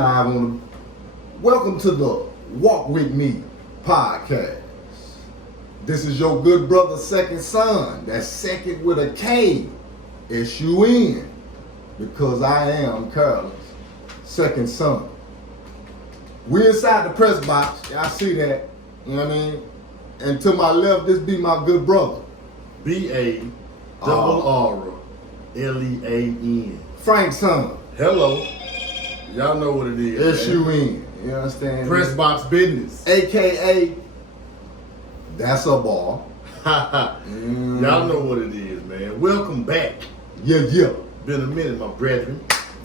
I want to welcome to the Walk With Me podcast. This is your good brother, second son. That's second with a K, S-U-N, because I am Carlos' second son. We inside the press box. Y'all see that? You know what I mean? And to my left, this be my good brother, B-A-R-R-L-E-A-N. Frank's son. Hello. Y'all know what it is. S-U-N. You understand? Press box business. AKA, that's a ball. Y'all know what it is, man. Welcome back. Yeah. Been a minute, my brethren.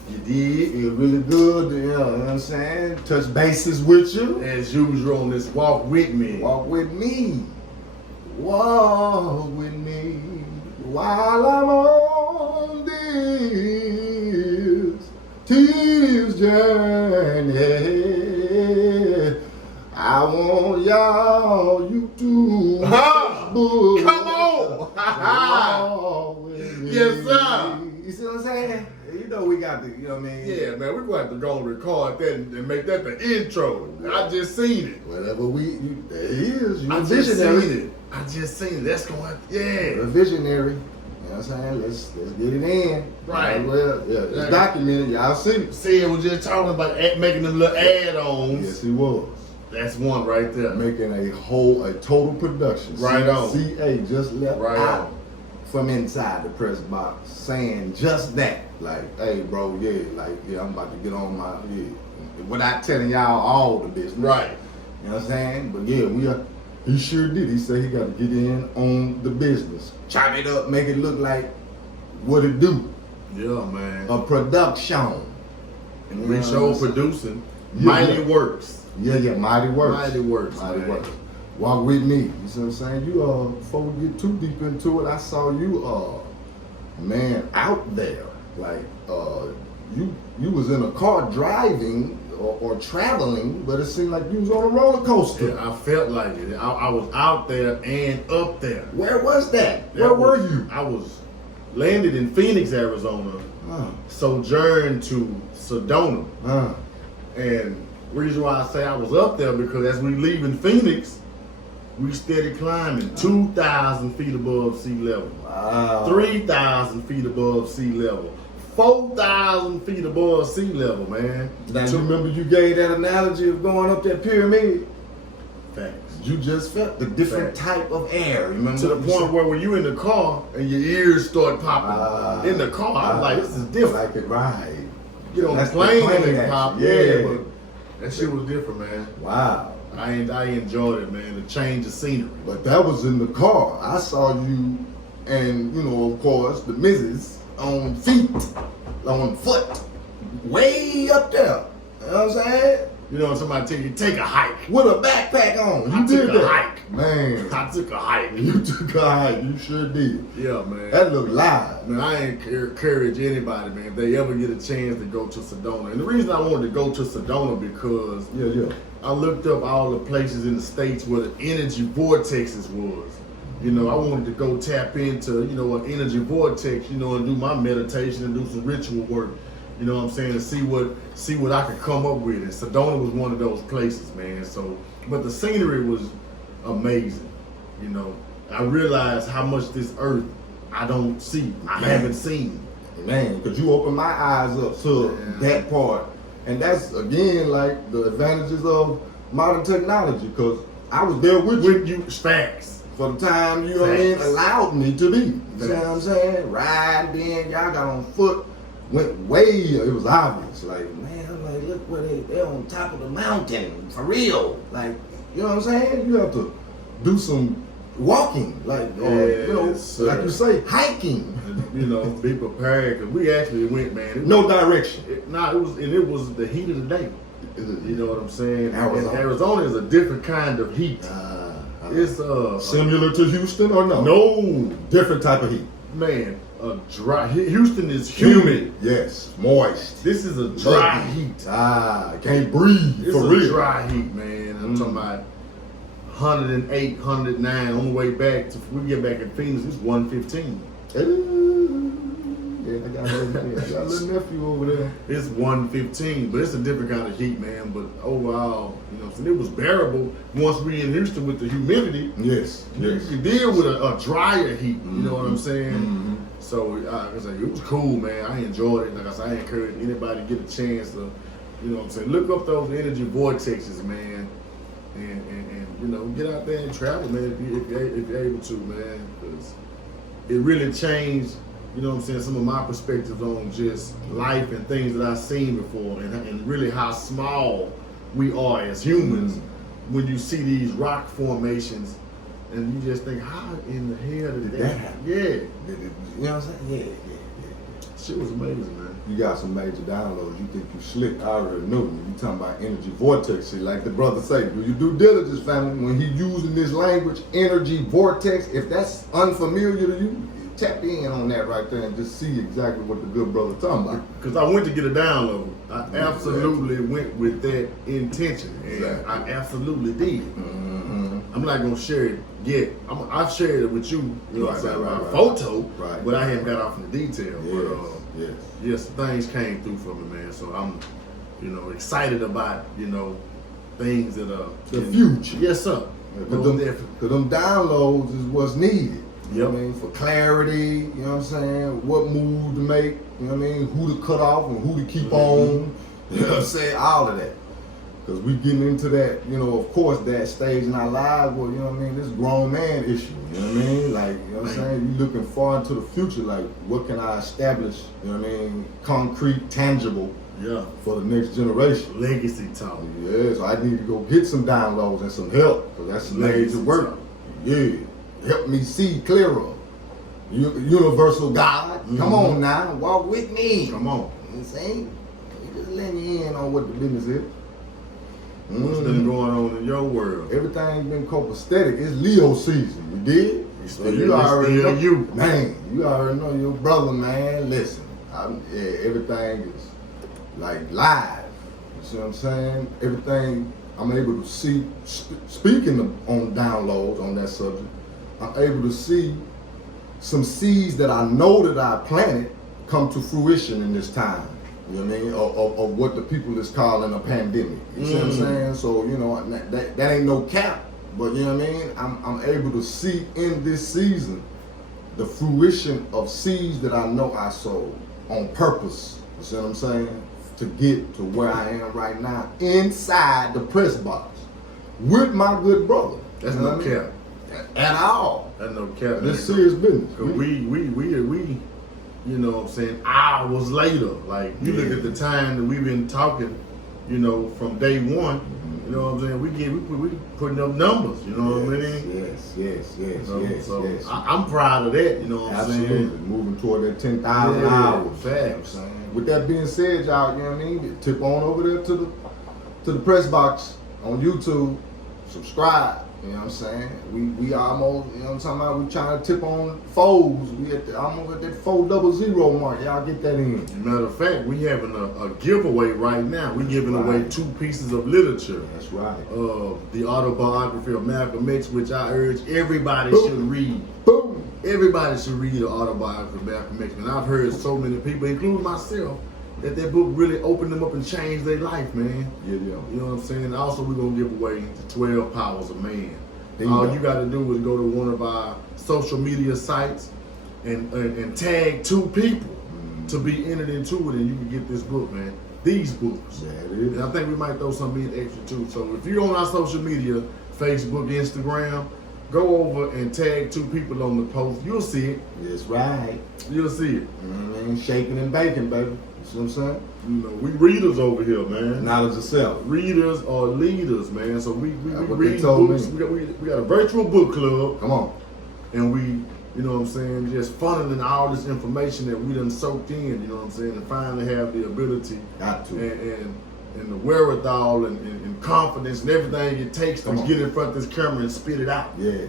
You did. It was really good. You know what I'm saying? Touch bases with you. As usual on this Walk With Me. Walk with me. Walk with me while I'm on this tedious journey. I want you to Come on! walk with me. Yes, sir. You see what I'm saying? You know we got to, you know what I mean? Yeah, man, we're going to have to go and record that and make that the intro. I just seen it. Whatever there it is. You're I a just visionary. seen it. That's going to, You're a visionary. You know what I'm saying? Let's get it in. Right. Well, yeah, it's documented. Y'all see it. See, it was just talking about making them little add-ons. Yes, he was. That's one right there. Making a total production. Right on. CA just left Right out on. from inside the press box saying just that. Like, hey, bro, I'm about to get on my, without telling y'all all the business. Right. You know what I'm saying? But yeah, he sure did. He said he got to get in on the business. Chop it up, make it look like what it do. Yeah, man. A production. And we show producing. Yeah. Mighty Works. Yeah, Mighty Works. Mighty Works, Mighty man. Works. Walk with me. You see what I'm saying? You before we get too deep into it, I saw you man out there. Like you was in a car driving or traveling, but it seemed like you was on a roller coaster. Yeah, I felt like it. I was out there and up there. Where was that? Where were you? I was landed in Phoenix, Arizona, sojourned to Sedona. And reason why I say I was up there because as we leaving Phoenix, we steady climbing 2,000 feet above sea level. Wow. 3,000 feet above sea level. 4,000 feet above sea level, man. Now, you remember you gave that analogy of going up that pyramid? Facts. You just felt the different type of air. Remember To the point where when you in the car and your ears start popping in the car, I'm like, this is different. Like it right. Get on the That's the plane plane and it action. pop. Yeah. Yeah, but that shit was different, man. Wow. I enjoyed it, man. The change of scenery. But that was in the car. I saw you and, of course, the missus on foot, way up there. You know what I'm saying? You know, when somebody tell you take a hike. With a backpack on. You I did took a that. hike. Man. I took a hike. You took a hike. You sure did. Yeah, man. That looked live. Man, I encourage anybody, man, if they ever get a chance to go to Sedona. And the reason I wanted to go to Sedona because I looked up all the places in the States where the energy vortexes was. I wanted to go tap into, an energy vortex, and do my meditation and do some ritual work. You know what I'm saying? To see what I could come up with. And Sedona was one of those places, man. So, but the scenery was amazing. I realized how much this earth I don't see. I haven't seen. Man, because you opened my eyes up to that part. And that's, again, like the advantages of modern technology, because I was there with you. Facts. For the time, allowed me to be. You know what I'm saying? Riding, y'all got on foot, went way, it was obvious. Like, man, I'm like, look where they're on top of the mountain, for real. Like, you know what I'm saying? You have to do some walking, like, like you say, hiking. Be prepared, because we actually went, man. No direction. It was the heat of the day. You know what I'm saying? Arizona is a different kind of heat. It's similar to Houston or no? No, different type of heat. Man, dry. Houston is humid. Yes, moist. This is a dry heat. Can't breathe. It's for a real. dry heat, man. I'm talking about 108, 109 on the way back. We get back in Phoenix, it's 115. Ooh, Yeah, I got a little nephew over there. It's 115, but it's a different kind of heat, man. But overall, you know, so it was bearable once we in Houston with the humidity. Yes. You could deal with a drier heat. You know what I'm saying? Mm-hmm. So I was like, it was cool, man. I enjoyed it. Like I said, I encourage anybody to get a chance to, you know what I'm saying, look up those energy vortexes, man, and you know, get out there and travel, man, if you're able to, man, because it really changed, you know what I'm saying, some of my perspectives on just life and things that I've seen before, and really how small we are as humans when you see these rock formations. And you just think, how in the hell did that happen? Yeah. You know what I'm saying? Yeah. Shit was amazing, man. You got some major downloads. You think you slick. I already know. You talking about energy vortex shit. Like the brother say, do your due diligence, family. When he using this language, energy vortex, if that's unfamiliar to you, tap in on that right there and just see exactly what the good brother talking about. Because I went to get a download. I absolutely went with that intention. And I absolutely did. Mm-hmm. I'm not going to share it yet. I've shared it with you, you know what I'm saying, a photo, but I haven't got off in the detail. Yes, things came through for me, man. So I'm, you know, excited about, you know, things that are the future. Yes, sir. Because them downloads is what's needed. You know what I mean? For clarity, you know what I'm saying? What move to make, you know what I mean? Who to cut off and who to keep on. You know what I'm saying? All of that. Because we getting into that, you know, of course, that stage in our lives where, you know what I mean, this grown man issue, you know what I mean? Like, you know what I'm saying? You looking far into the future, like, what can I establish, you know what I mean, concrete, tangible, for the next generation. Legacy talk. Yeah, so I need to go get some downloads and some help, because that's some major work. Yeah, help me see clearer. Universal God, come on now, walk with me. Come on. You know what I'm saying? You just let me in on what the business is. What's been going on in your world? Everything's been copacetic. It's Leo season, you did? So you already know. Man, you already know your brother, man. Listen, everything is like live. You see what I'm saying? Everything I'm able to see, speaking on downloads on that subject, I'm able to see some seeds that I know that I planted come to fruition in this time. You know what I mean? Of what the people is calling a pandemic. You see what I'm saying? So, you know, that ain't no cap. But you know what I mean? I'm able to see in this season the fruition of seeds that I know I sowed on purpose. You see what I'm saying? To get to where I am right now inside the press box with my good brother. That's no cap. At all. That's no cap. This serious business. Cause we you know what I'm saying, hours later. Like, you look at the time that we've been talking, you know, from day one, you know what I'm saying, we putting up numbers, you know what I mean? Yes. So I'm proud of that, you know what I'm saying? Moving toward that 10,000 hours. Facts. With that being said, y'all, you know what I mean, tip on over there to the press box on YouTube, subscribe. You know what I'm saying? We almost, you know what I'm talking about, we trying to tip on foes. We almost at that 400 mark. Y'all get that in. Matter of fact, we having a giveaway right now. We giving away 2 pieces of literature. That's right. The autobiography of Malcolm X, which I urge everybody should read. Boom. Everybody should read the autobiography of Malcolm X. And I've heard so many people, including myself, that book really opened them up and changed their life, man. Yeah. You know what I'm saying? Also, we're going to give away the 12 Powers of Man. All you got to do is go to one of our social media sites and tag 2 people to be entered into it, and you can get this book, man. These books. Yeah, it is. And I think we might throw something in extra, too. So if you're on our social media, Facebook, Instagram, go over and tag 2 people on the post. You'll see it. That's right. You'll see it. Shaking and baking, baby. You see what I'm saying? You know, we readers over here, man. Knowledge of self. Readers are leaders, man. So we read books. We got a virtual book club. Come on. And we, you know what I'm saying, just funneling all this information that we done soaked in, you know what I'm saying, and finally have the ability and the wherewithal and confidence and everything it takes to get in front of this camera and spit it out. Yeah.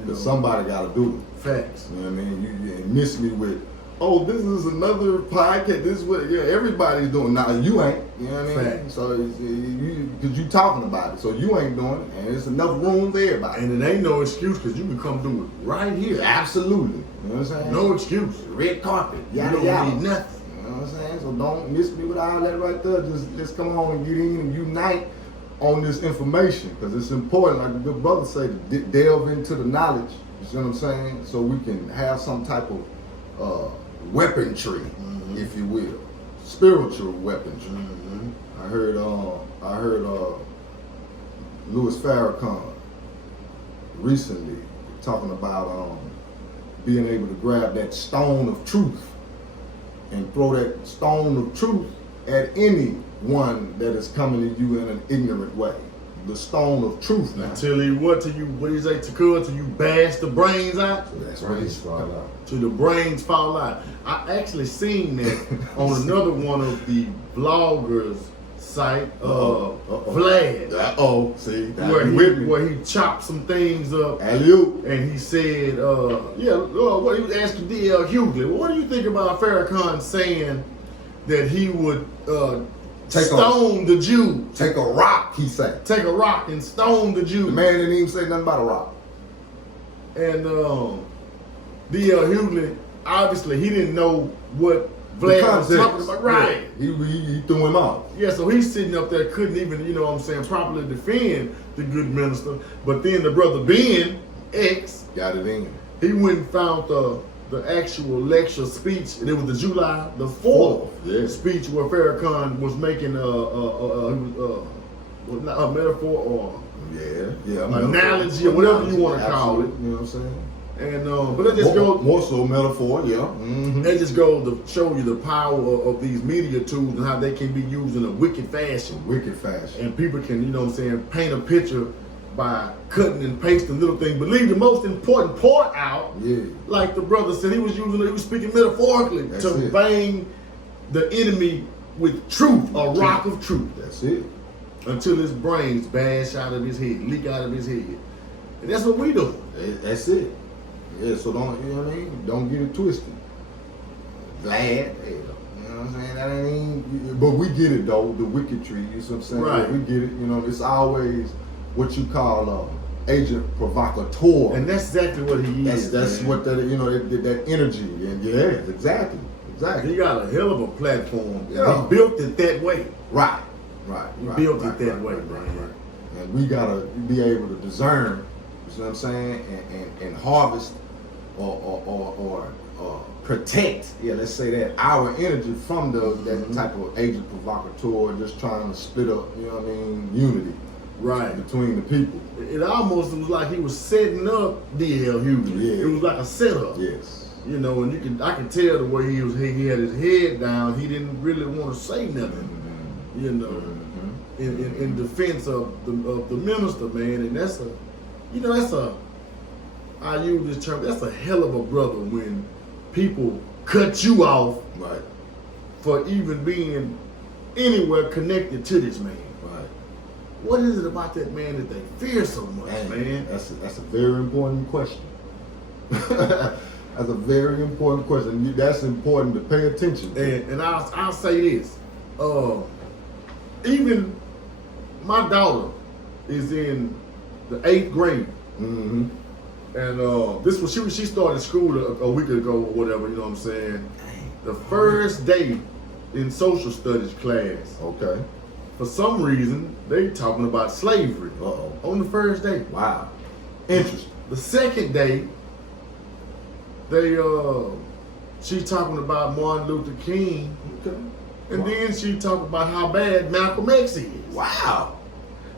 Because somebody got to do it. Facts. You know what I mean? You miss me with oh, this is another podcast. This is what everybody's doing. Now you ain't. You know what I mean? Fact. So because you talking about it, so you ain't doing it, and it's enough room for everybody. And it ain't no excuse because you can come do it right here. Absolutely. You know what I'm saying? No excuse. Red carpet. You Yada don't yada. need nothing. You know what I'm saying? So don't miss me with all that right there. Just come on and get in and unite on this information because it's important, like the good brother say, to delve into the knowledge. You see what I'm saying? So we can have some type of weaponry, if you will, spiritual weaponry. I heard Louis Farrakhan recently talking about being able to grab that stone of truth and throw that stone of truth at anyone that is coming to you in an ignorant way. The stone of truth now. Until he what do you say, Takura, till you bash the brains out? So that's what he's talking about. Till the brains fall out. I actually seen that on another one of the vloggers site, Vlad. See, Where he chopped some things up. Alley-oop. And he said, what he was asking D.L. Hughley, well, what do you think about Farrakhan saying that he would stone the Jews? Take a rock, he said. Take a rock and stone the Jews. The man didn't even say nothing about a rock. And D.L. Hughley, obviously, he didn't know what Vlad was talking about. Right. Yeah. He threw him off. Yeah, so he's sitting up there, couldn't even, you know what I'm saying, properly defend the good minister. But then the brother Ben, X, got it in. he went and found the actual lecture speech, and it was the July the 4th speech where Farrakhan was making a metaphor or analogy or whatever you want to call it. You know what I'm saying? And but it just goes more so metaphor, yeah. Mm-hmm. It just goes to show you the power of these media tools and how they can be used in a wicked fashion. Wicked fashion. And people can, you know what I'm saying, paint a picture by cutting and pasting little things, but leave the most important part out. Yeah. Like the brother said, he was speaking metaphorically to bang the enemy with truth, a rock of truth. That's it. Until his brains bash out of his head, leak out of his head. And that's what we do. That's it. Yeah, so don't, you know what I mean? Don't get it twisted. Glad, you know what I'm saying? That ain't, but we get it though, the wicked tree, you see what I'm saying? Right. We get it, you know, it's always what you call agent provocateur. And that's exactly what he is. That's what that, you know, that energy, and yeah, exactly. He got a hell of a platform. Yeah. He built it that way. Right. He built it that way, man. And we gotta be able to discern, you see what I'm saying, and harvest or protect, let's say that, our energy from that type of agent provocateur, just trying to split up, you know what I mean, unity between the people. It almost was like he was setting up D.L. Hughley. Yeah. It was like a setup. Yes. You know, and I can tell the way he had his head down. He didn't really want to say nothing. You know, in defense of the minister, man, and I use this term, that's a hell of a brother when people cut you off for even being anywhere connected to this man. Right. What is it about that man that they fear so much, man? That's a very important question. That's a very important question. That's important to pay attention to. And I'll say this. Even my daughter is in the 8th grade. Mm-hmm. And this was she started school a week ago or whatever, you know what I'm saying? The first day in social studies class. Okay. For some reason, they talking about slavery. Uh-oh. On the first day. Wow. Interesting. The second day, she talking about Martin Luther King. Okay. And then she talking about how bad Malcolm X is. Wow.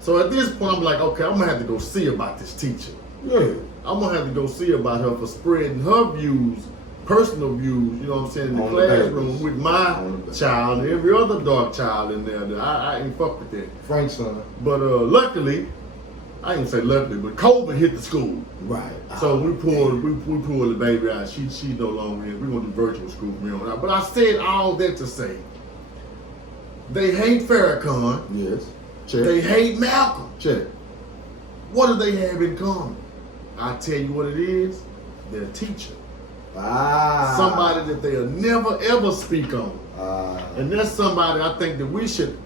So at this point, I'm like, okay, I'm gonna have to go see about this teacher. Yeah. I'm gonna have to go see about her for spreading her views, personal views, you know what I'm saying, in the classroom with my child and every other dark child in there. I ain't fuck with that. Frank's son. But luckily, I ain't say luckily, but COVID hit the school. Right. So we pulled the baby out. She's no longer in. We're gonna do virtual school from here on out. But I said all that to say, they hate Farrakhan. Yes. Check. They hate Malcolm. Check. What do they have in common? I tell you what it is. They're a teacher. Somebody that they'll never ever speak on. And that's somebody I think that we should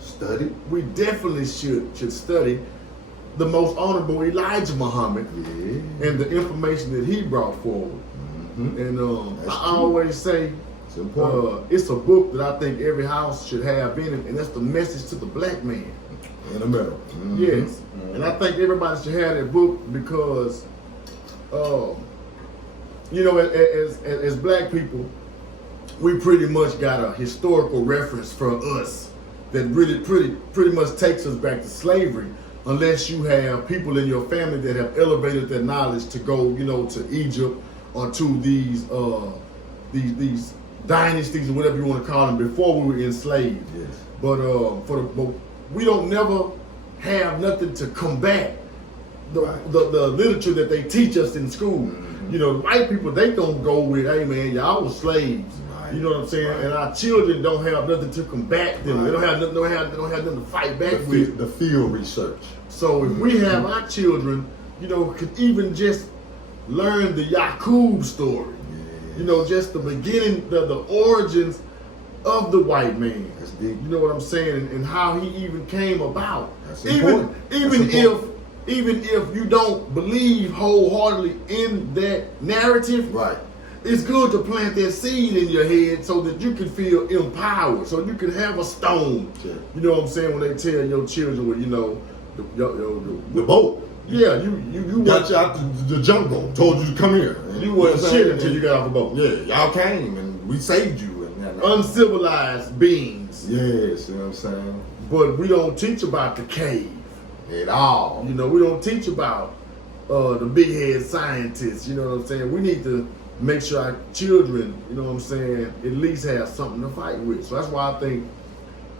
study. We definitely should study the most honorable Elijah Muhammad and the information that he brought forward. And I always say it's a book that I think every house should have in it, and that's the message to the black man. In America. Yes. And I think everybody should have that book because, you know, as black people, we pretty much got a historical reference from us that really pretty much takes us back to slavery, unless you have people in your family that have elevated their knowledge to go, you know, to Egypt or to these dynasties or whatever you want to call them before we were enslaved. Yes. But we don't never have nothing to combat the literature that they teach us in school. You know, white people, they gonna go with, hey man, y'all was slaves. Right. You know what I'm saying? Right. And our children don't have nothing to combat them. Right. They don't have nothing to fight back with. The field research. So if we have our children, you know, could even just learn the Yaqub story. Yes. You know, just the beginning, the origins of the white man. That's deep. You know what I'm saying? And how he even came about. That's important. Even if you don't believe wholeheartedly in that narrative, right, it's good to plant that seed in your head so that you can feel empowered, so you can have a stone. Sure. You know what I'm saying? When they tell your children, well, you know, the boat. Yeah, you got you out the jungle, told you to come here. And you wasn't shit until you got off the boat. Yeah, y'all came and we saved you. And uncivilized beings. Yes, you know what I'm saying? But we don't teach about the cave. At all. You know, we don't teach about the big head scientists, you know what I'm saying? We need to make sure our children, you know what I'm saying, at least have something to fight with. So that's why I think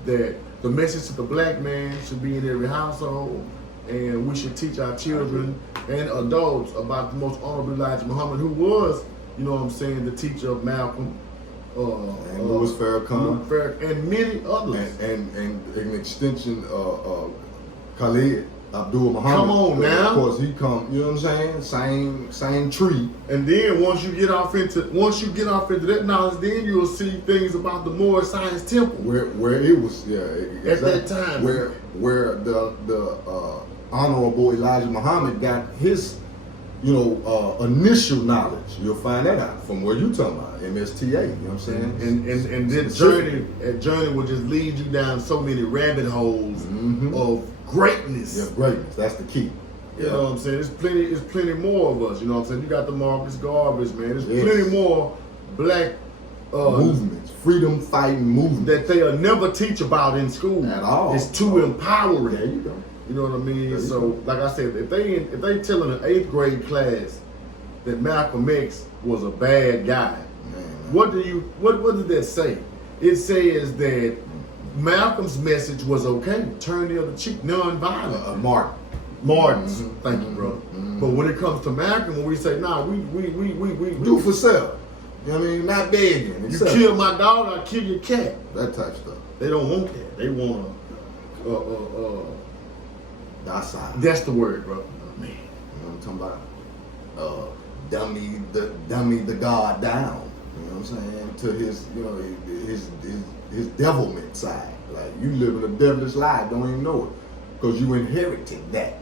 that the message to the black man should be in every household, and we should teach our children and adults about the most honorable Elijah Muhammad, who was, you know what I'm saying, the teacher of Malcolm, and Louis Farrakhan, and many others. And an extension Khalid Abdul Muhammad. Come on now. Of course, he come. You know what I'm saying? Same tree. And then once you get off into that knowledge, then you'll see things about the Moorish Science Temple. Where it was, exactly. At that time. Where the Honorable Elijah Muhammad got his, you know, initial knowledge. You'll find that out from where you talking about MSTA. You know what I'm saying? And that journey will just lead you down so many rabbit holes of greatness. Yeah, greatness. That's the key. You know what I'm saying? There's plenty more of us. You know what I'm saying? You got the Marcus Garvey's, man. There's plenty more black movements, freedom fighting movements that they'll never teach about in school at all. It's too empowering. There you go. You know what I mean? So, like I said, if they telling an 8th grade class that Malcolm X was a bad guy, what did that say? It says that Malcolm's message was okay. Turn the other cheek, non-violent. Martin's. Thank you, brother. But when it comes to Malcolm, when we say, nah, we do for self. You know what I mean? Not begging. You kill my dog, I kill your cat. That type stuff. They don't want that. They want docile. That's the word, bro. Man. You know what I'm talking about? Dummy the God down. You know what I'm saying? To his, you know, his devilment side. Like, you living a devilish life, don't even know it. Because you inherited that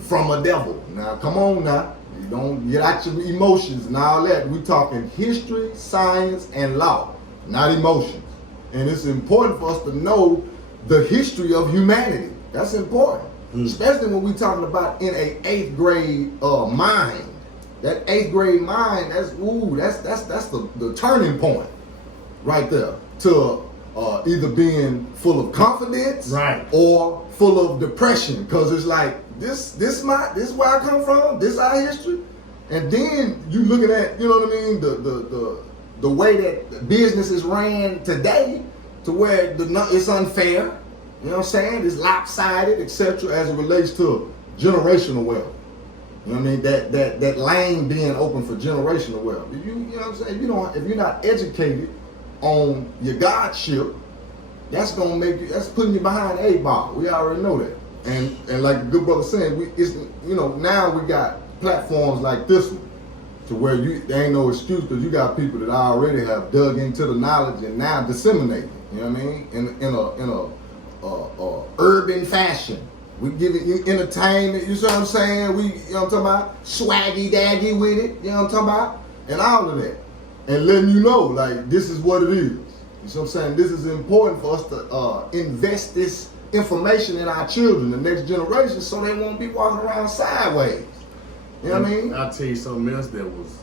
from a devil. Now, come on now. You don't get out your emotions and all that. We talking history, science, and law, not emotions. And it's important for us to know the history of humanity. That's important. Especially when we talking about in a 8th grade mind. That 8th grade mind, that's the turning point right there to either being full of confidence, right, or full of depression, because it's like this where I come from, this our history, and then you looking at, you know what I mean, the way that business is ran today, to where it's unfair. You know what I'm saying? It's lopsided, etc., as it relates to generational wealth. You know what I mean? That lane being open for generational wealth. You know what I'm saying? If you're not educated on your godship, that's putting you behind the 8 ball. We already know that. And like the good brother saying, now we got platforms like this one to where there ain't no excuse because you got people that already have dug into the knowledge and now disseminate it. You know what I mean? In a urban fashion. We giving you entertainment. You see what I'm saying? You know what I'm talking about? Swaggy daggy with it. You know what I'm talking about? And all of that, and letting you know like this is what it is. You see what I'm saying? This is important for us to invest this information in our children, the next generation, so they won't be walking around sideways. You know what I mean? I'll tell you something else that was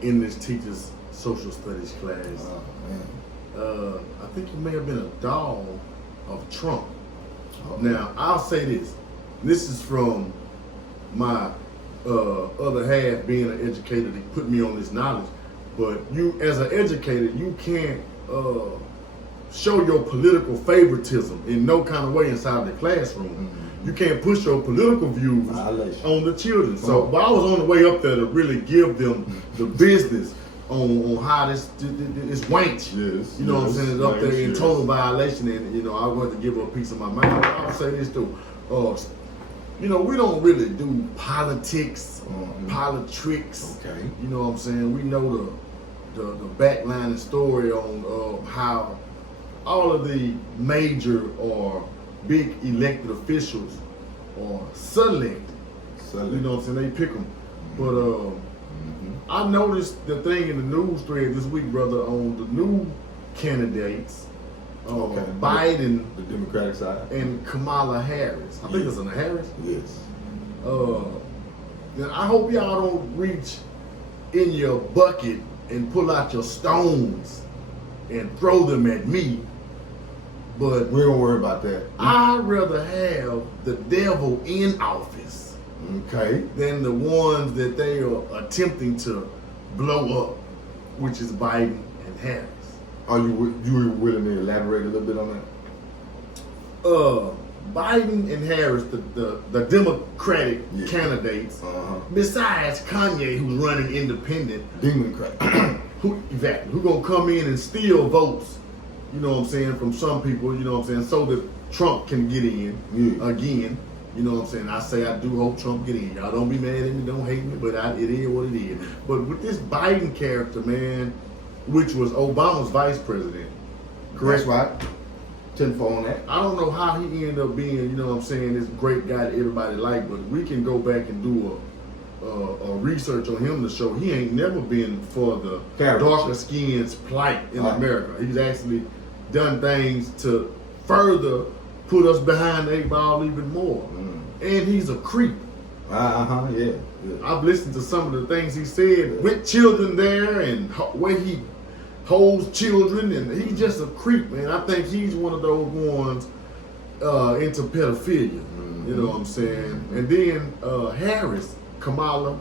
in this teacher's social studies class. Oh, man. I think it may have been a doll of Trump. Oh. Now, I'll say this. This is from my other half being an educator that put me on this knowledge. But you, as an educator, you can't show your political favoritism in no kind of way inside the classroom. Mm-hmm. You can't push your political views on the children. So, but I was on the way up there to really give them the business on how this wench, yes, you know what I'm saying, is up there in total violation, and you know I want to give her a piece of my mind. I'll say this too, you know, we don't really do politics, politics. Okay. You know what I'm saying? We know the backline story on how all of the major or big elected officials are select. You know what I'm saying? They pick them, but. I noticed the thing in the news thread this week, brother, on the new candidates, Biden, the Democratic side, and Kamala Harris. I think it's on Harris. Yes. Then I hope y'all don't reach in your bucket and pull out your stones and throw them at me. But we don't worry about that. I'd rather have the devil in office. Okay. Than the ones that they are attempting to blow up, which is Biden and Harris. Are you willing to elaborate a little bit on that? Biden and Harris, the Democratic candidates, besides Kanye, who's running independent. Democrat. Who gonna come in and steal votes, you know what I'm saying, from some people, you know what I'm saying, so that Trump can get in again. You know what I'm saying? I do hope Trump get in. Y'all don't be mad at me, don't hate me, but it is what it is. But with this Biden character, man, which was Obama's vice president, correct? That's right. Tenfold on that. I don't know how he ended up being, you know what I'm saying, this great guy that everybody liked, but we can go back and do a research on him to show he ain't never been for the darker skins plight in America. He's actually done things to further put us behind the 8 ball even more. And he's a creep. Yeah. I've listened to some of the things he said with children there and where he holds children, and he's just a creep, man. I think he's one of those ones into pedophilia. You know what I'm saying? And then Harris, Kamala,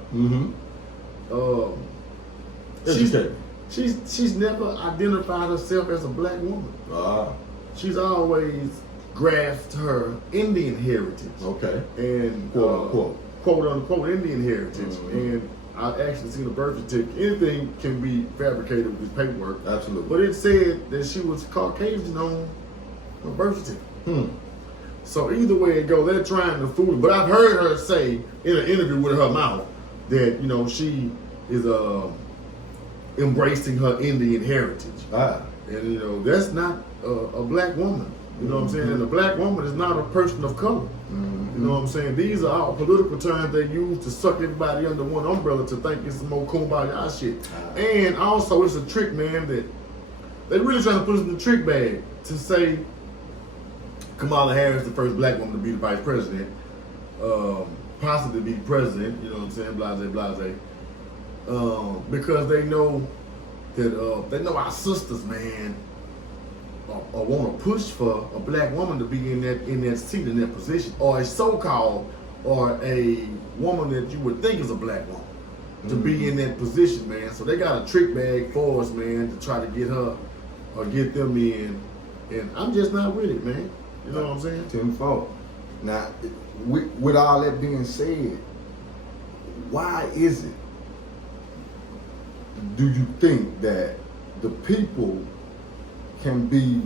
she's never identified herself as a black woman. She's always grasped her Indian heritage. Okay. And quote unquote Indian heritage. And I actually seen a birth certificate. Anything can be fabricated with this paperwork. Absolutely. But it said that she was Caucasian on her birth certificate. So either way it go, they're trying to fool her. But I've heard her say in an interview with her mouth that, you know, she is embracing her Indian heritage. And, you know, that's not a black woman. You know what I'm saying? And a black woman is not a person of color. You know what I'm saying? These are all political terms they use to suck everybody under one umbrella to think it's some more kumbaya shit. And also it's a trick, man, that they really trying to put us in the trick bag to say Kamala Harris, the first black woman to be the vice president, possibly be president, you know what I'm saying, blase. Because they know that they know our sisters, man, or want to push for a black woman to be in that seat, in that position, or a so-called, or a woman that you would think is a black woman to be in that position, man. So they got a trick bag for us, man, to try to get her or get them in. And I'm just not with it, man. You know what I'm saying? Tenfold. Now, with all that being said, why is it, do you think that the people can be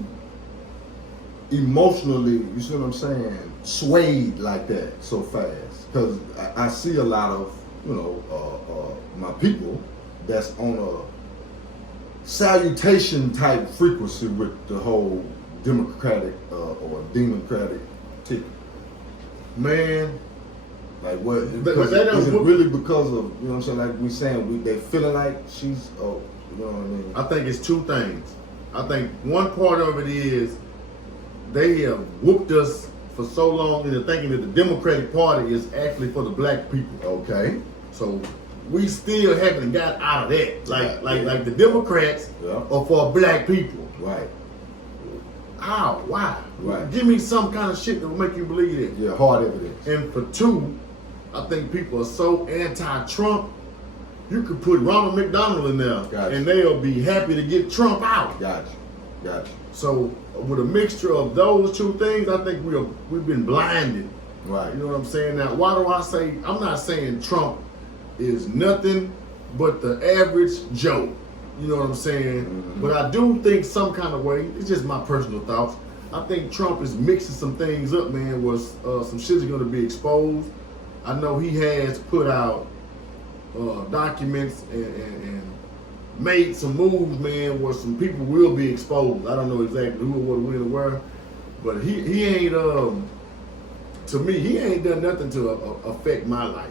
emotionally, you see what I'm saying, swayed like that so fast? Because I see a lot of my people that's on a salutation type frequency with the whole Democratic or Democratic ticket. Man, like what? But Is it really because of, you know what I'm saying? Like we saying, they feeling like she's, you know what I mean? I think it's two things. I think one part of it is they have whooped us for so long into thinking that the Democratic Party is actually for the black people. Okay. So we still haven't got out of that. Like the Democrats are for black people. Right. How? Why? Right. Give me some kind of shit that will make you believe it. Yeah, hard evidence. And for two, I think people are so anti-Trump, you could put Ronald McDonald in there and they'll be happy to get Trump out. Gotcha. So with a mixture of those two things, I think we've been blinded. Right. You know what I'm saying? Now, why do I say, I'm not saying Trump is nothing but the average Joe. You know what I'm saying? Mm-hmm. But I do think some kind of way, it's just my personal thoughts, I think Trump is mixing some things up, man, where some shit is going to be exposed. I know he has put out documents and made some moves, man, where some people will be exposed. I don't know exactly who or what, when, or where, but he ain't, to me, he ain't done nothing to affect my life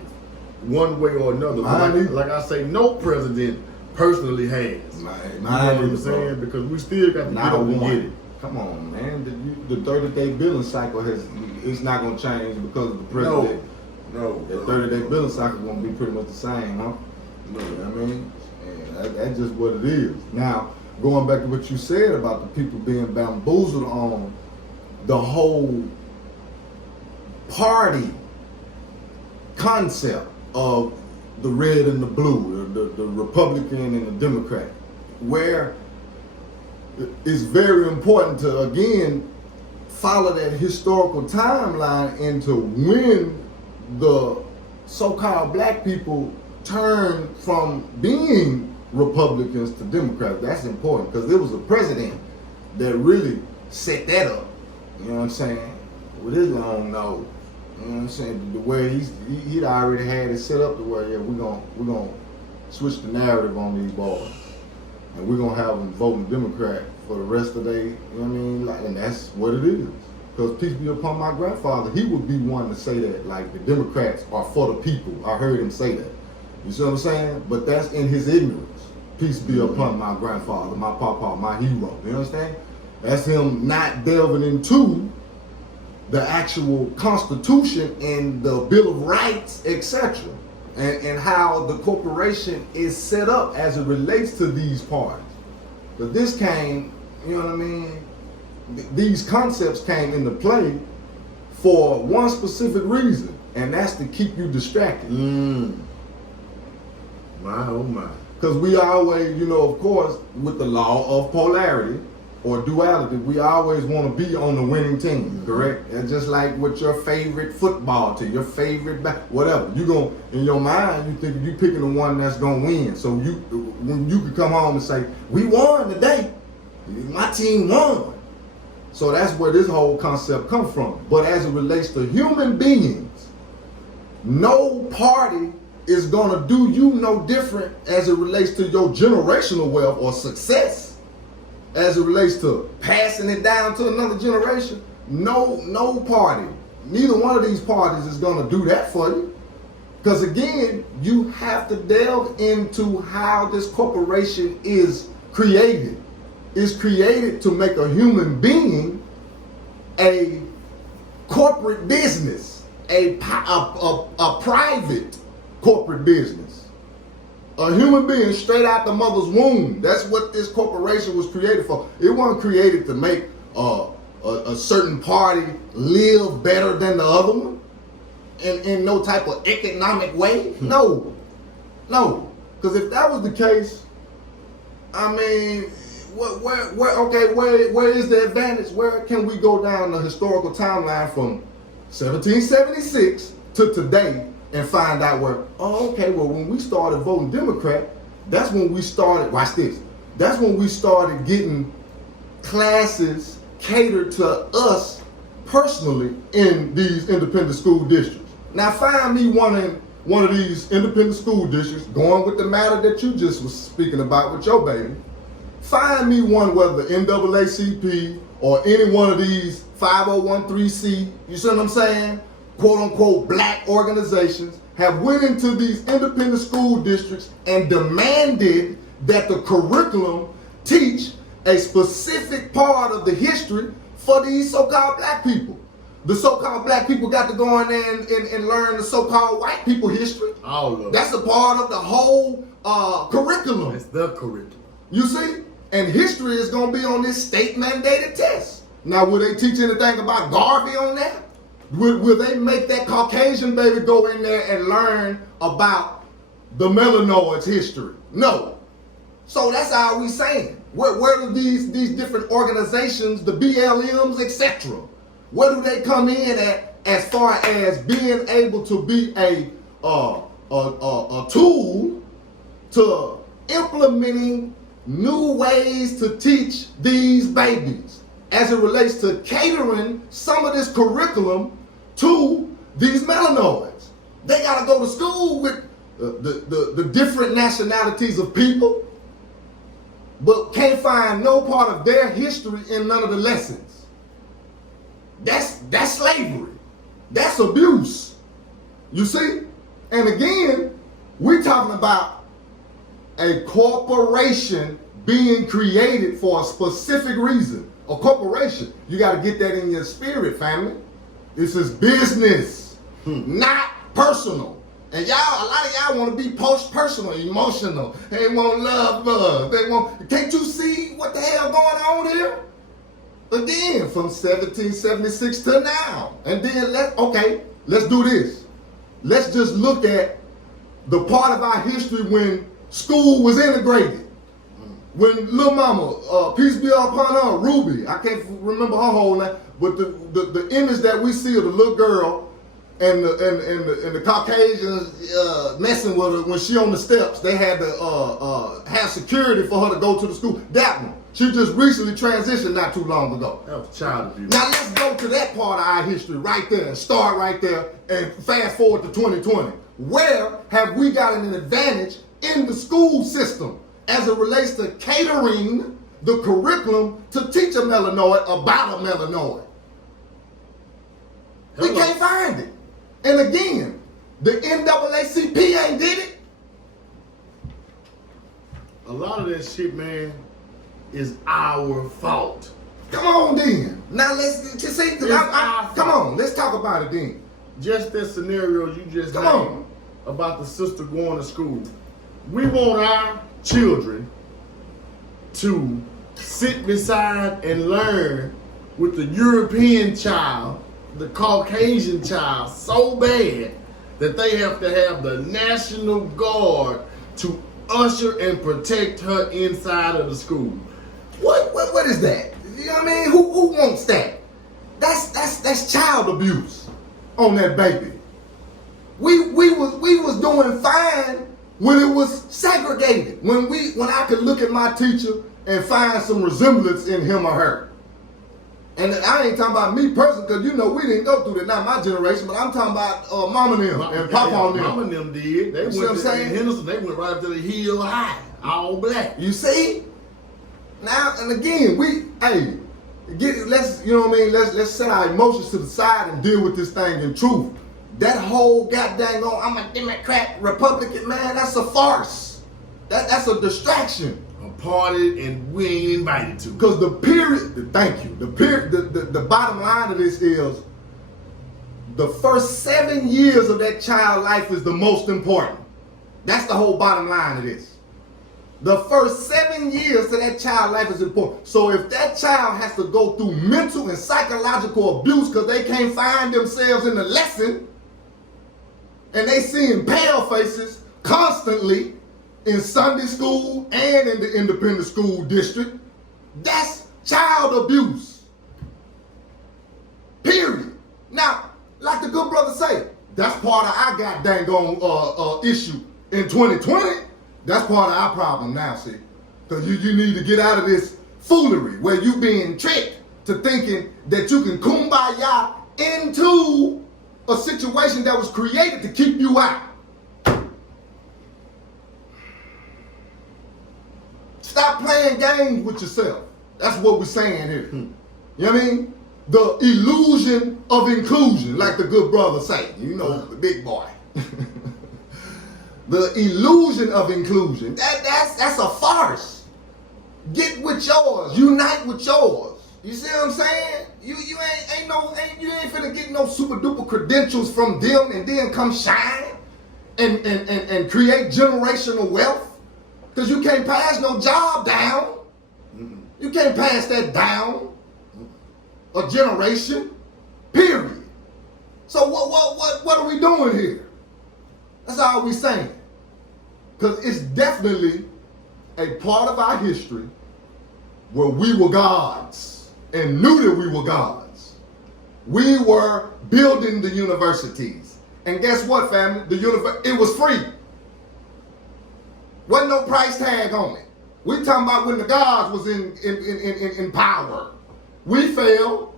one way or another. Like I say, no president personally has. You know what I'm saying? Because we still got to get up and get it. Come on, man. The 30-day billing cycle it's not going to change because of the president. No. The 30-day billing cycle is going to be pretty much the same, huh? No. You know what I mean? And that's just what it is. Now, going back to what you said about the people being bamboozled on the whole party concept of the red and the blue, the Republican and the Democrat, where it's very important to, again, follow that historical timeline into when the so-called black people turned from being Republicans to Democrats. That's important because there was a president that really set that up. You know what I'm saying? With his long nose. You know what I'm saying? The way he'd already had it set up the way, we're gonna switch the narrative on these boys. And we're gonna have them voting Democrat for the rest of their, you know what I mean? And that's what it is. Because peace be upon my grandfather, he would be one to say that, like the Democrats are for the people. I heard him say that. You see what I'm saying? But that's in his ignorance. Peace be upon my grandfather, my papa, my hero. You understand? That's him not delving into the actual Constitution and the Bill of Rights, etc. And how the corporation is set up as it relates to these parties. But this came, you know what I mean? These concepts came into play for one specific reason, and that's to keep you distracted. My oh my. Because we always, you know, of course, with the law of polarity or duality, we always want to be on the winning team, correct? And just like with your favorite football team, your favorite whatever, you going in your mind, you think you picking the one that's gonna win. So when you can come home and say, "We won today, my team won." So that's where this whole concept comes from. But as it relates to human beings, no party is gonna do you no different as it relates to your generational wealth or success. As it relates to passing it down to another generation, no party, neither one of these parties is gonna do that for you. Because again, you have to delve into how this corporation is created. It's created to make a human being a corporate business, a private corporate business. A human being straight out the mother's womb. That's what this corporation was created for. It wasn't created to make a certain party live better than the other one in no type of economic way. No. Because if that was the case, I mean, where is the advantage? Where can we go down the historical timeline from 1776 to today and find out when we started voting Democrat, that's when we started, watch this, that's when we started getting classes catered to us personally in these independent school districts. Now find me one in one of these independent school districts, going with the matter that you just was speaking about with your baby, find me one, whether NAACP or any one of these 5013C, you see what I'm saying, quote unquote black organizations, have went into these independent school districts and demanded that the curriculum teach a specific part of the history for these so-called black people. The so-called black people got to go in there and learn the so-called white people history. All of it. That's a part of the whole curriculum. It's the curriculum. You see? And history is going to be on this state-mandated test. Now, will they teach anything about Garvey on that? Will they make that Caucasian baby go in there and learn about the Melanoids' history? No. So that's all we saying. Where do these different organizations, the BLMs, etc., where do they come in at as far as being able to be a tool to implementing new ways to teach these babies as it relates to catering some of this curriculum to these melanoids? They got to go to school with the different nationalities of people, but can't find no part of their history in none of the lessons. That's slavery. That's abuse. You see? And again, we're talking about a corporation being created for a specific reason. A corporation, you got to get that in your spirit, family. This is business, not personal. And y'all, a lot of y'all want to be post-personal, emotional. They want love. They want. Can't you see what the hell going on here? Again, from 1776 to now. And then let's do this. Let's just look at the part of our history when school was integrated. When Lil Mama, peace be upon her, Ruby, I can't remember her whole name, but the image that we see of the little girl and the Caucasians messing with her when she on the steps, they had to have security for her to go to the school. That one. She just recently transitioned not too long ago. That was child abuse. Now let's go to that part of our history right there and start right there and fast forward to 2020. Where have we gotten an advantage in the school system as it relates to catering the curriculum to teach a melanoid about a melanoid? We can't find it. And again, the NAACP ain't did it. A lot of that shit, man, is our fault. Come on then. Now let's just say, come on, let's talk about it then. Just that scenario you just named about the sister going to school. We want our children to sit beside and learn with the European child, the Caucasian child, so bad that they have to have the National Guard to usher and protect her inside of the school. What is that? You know what I mean? Who wants that? That's child abuse on that baby. We was doing fine when it was segregated. When I could look at my teacher and find some resemblance in him or her. And I ain't talking about me personally, because you know we didn't go through that, not my generation, but I'm talking about Mama and them and Papa and them. Mama and them did. They You went to Henderson, they went right to the Hill High, all black. You see? Now and again, let's you know what I mean, let's set our emotions to the side and deal with this thing in truth. That whole goddamn I'm a Democrat, Republican, man, that's a farce. That's a distraction. A party and we ain't invited to. Because the bottom line of this is the first 7 years of that child life is the most important. That's the whole bottom line of this. The first 7 years of that child life is important. So if that child has to go through mental and psychological abuse because they can't find themselves in the lesson, and they seeing pale faces constantly in Sunday school and in the independent school district, that's child abuse. Period. Now, like the good brother say, that's part of our goddamn issue in 2020. That's part of our problem now, see. Because you need to get out of this foolery where you being tricked to thinking that you can kumbaya into a situation that was created to keep you out. Stop playing games with yourself. That's what we're saying here. You know what I mean? The illusion of inclusion, like the good brother say. You know, the big boy. The illusion of inclusion. That's a farce. Get with yours. Unite with yours. You see what I'm saying? You ain't finna get no super duper credentials from them and then come shine and create generational wealth. Cause you can't pass no job down. You can't pass that down. A generation. Period. So what are we doing here? That's all we saying. Cause it's definitely a part of our history where we were gods and knew that we were gods. We were building the universities. And guess what, family? It was free. Wasn't no price tag on it. We talking about when the gods was in power. We failed.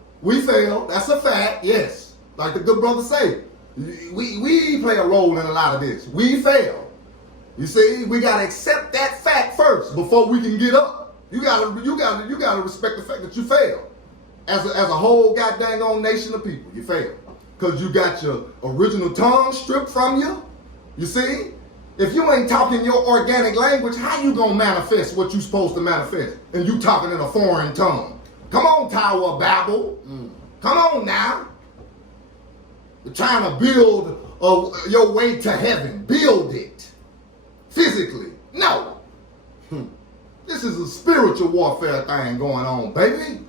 That's a fact, yes. Like the good brother say. We play a role in a lot of this. We failed. You see, we gotta accept that fact first before we can get up. You gotta respect the fact that you failed. As a whole goddamn on nation of people, you failed. Cause you got your original tongue stripped from you. You see? If you ain't talking your organic language, how you gonna manifest what you supposed to manifest? And you talking in a foreign tongue. Come on, Tower of Babel. Come on now. You're trying to build your way to heaven. Build it. Physically. No. This is a spiritual warfare thing going on, baby.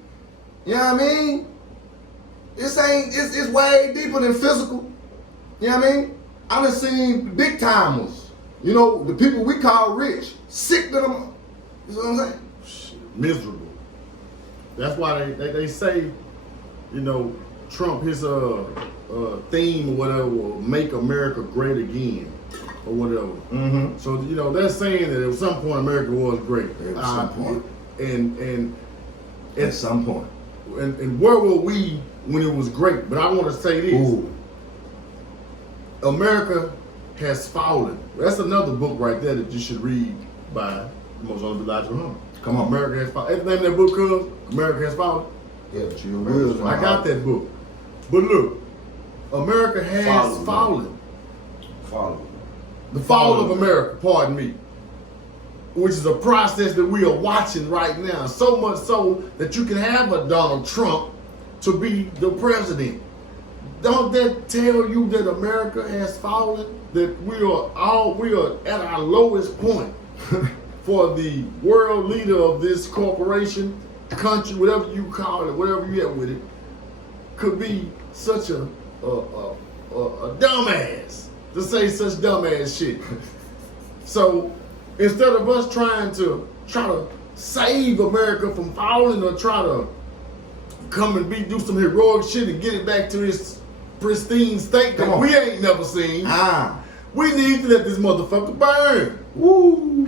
You know what I mean? It's way deeper than physical. You know what I mean? I done seen big timers. You know, the people we call rich. Sick to them. You know what I'm saying? Miserable. That's why they say, you know, Trump, his theme or whatever, will make America great again. Or whatever. So, you know, they're saying that at some point America was great. At some point. And at some point. And where were we when it was great? But I want to say this. Ooh. America has fallen. That's another book right there that you should read by the most honorable Elijah Muhammad. Come on. America has fallen. That's the name of that book comes America Has Fallen. Yeah, but you will. I got that book. But look, America has fallen. The fall of America, pardon me, which is a process that we are watching right now. So much so that you can have a Donald Trump to be the president. Don't that tell you that America has fallen? That we are at our lowest point for the world leader of this corporation, country, whatever you call it, whatever you have with it, could be such a dumbass. To say such dumbass shit. So instead of us trying to save America from falling or try to come and do some heroic shit and get it back to its pristine state that we ain't never seen, we need to let this motherfucker burn. Woo!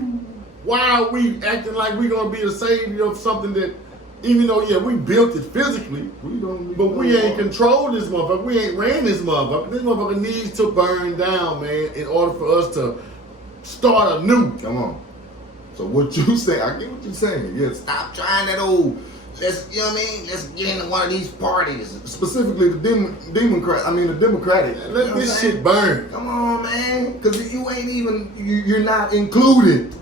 Why are we acting like we're gonna be the savior of something that, even though, yeah, we built it physically, but we ain't controlled this motherfucker. We ain't ran this motherfucker. This motherfucker needs to burn down, man, in order for us to start anew. Come on. So what you say, I get what you're saying. Yeah, stop trying that old, let's get into one of these parties. Specifically the Democratic. Let this shit burn. Come on, man. Because you ain't even, you're not included.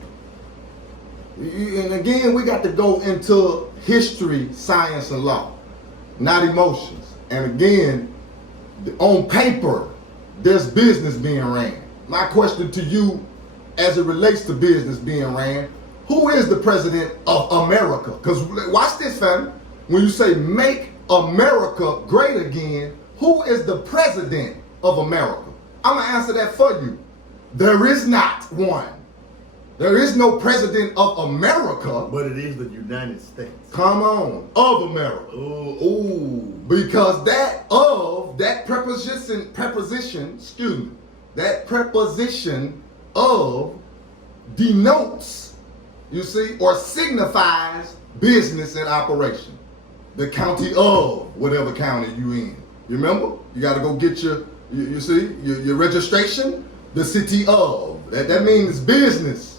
And again, we got to go into history, science, and law, not emotions. And again, on paper, there's business being ran. My question to you, as it relates to business being ran, who is the president of America? Because watch this, family. When you say make America great again, who is the president of America? I'm going to answer that for you. There is not one. There is no president of America. But it is the United States. Come on. Of America. Ooh. Because that preposition of denotes, you see, or signifies business and operation. The county of whatever county you in. You remember? You got to go get your registration. The city of. That means business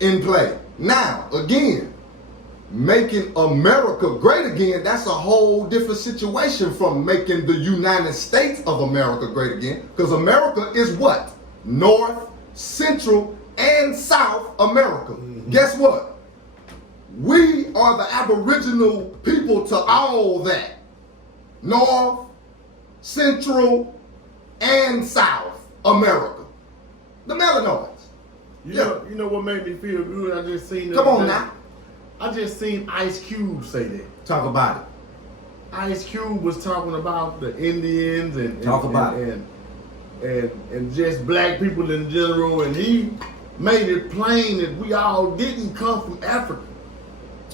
in play. Now, again, making America great again, that's a whole different situation from making the United States of America great again. Because America is what? North, Central, and South America. Guess what? We are the aboriginal people to all that. North, Central, and South America. The Melanoids. You know what made me feel good? I just seen Come on now. I just seen Ice Cube say that. Talk about it. Ice Cube was talking about the Indians and just black people in general, and he made it plain that we all didn't come from Africa.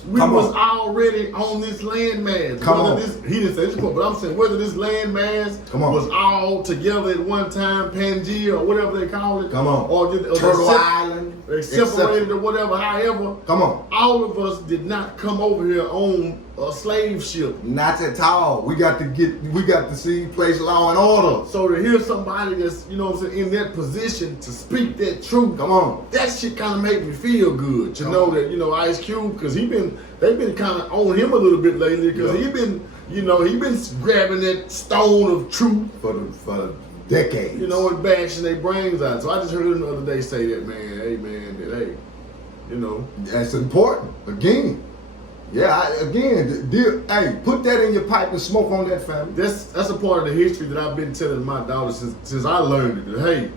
We was already on this landmass. He didn't say this quote, but I'm saying whether this landmass was all together at one time, Pangea or whatever they call it, or just Turtle Island, separated or whatever. However, all of us did not come over here on a slave ship. Not at all. We got to see place law and order. So to hear somebody that's, you know what I'm saying, in that position to speak that truth, that shit kind of made me feel good to know that, you know, Ice Cube, because they've been kind of on him a little bit lately, because he been grabbing that stone of truth for decades, you know, and bashing their brains out. So I just heard him the other day say that, man, hey, you know, that's important. Again, put that in your pipe and smoke on that, family. That's a part of the history that I've been telling my daughter since I learned it. That, hey,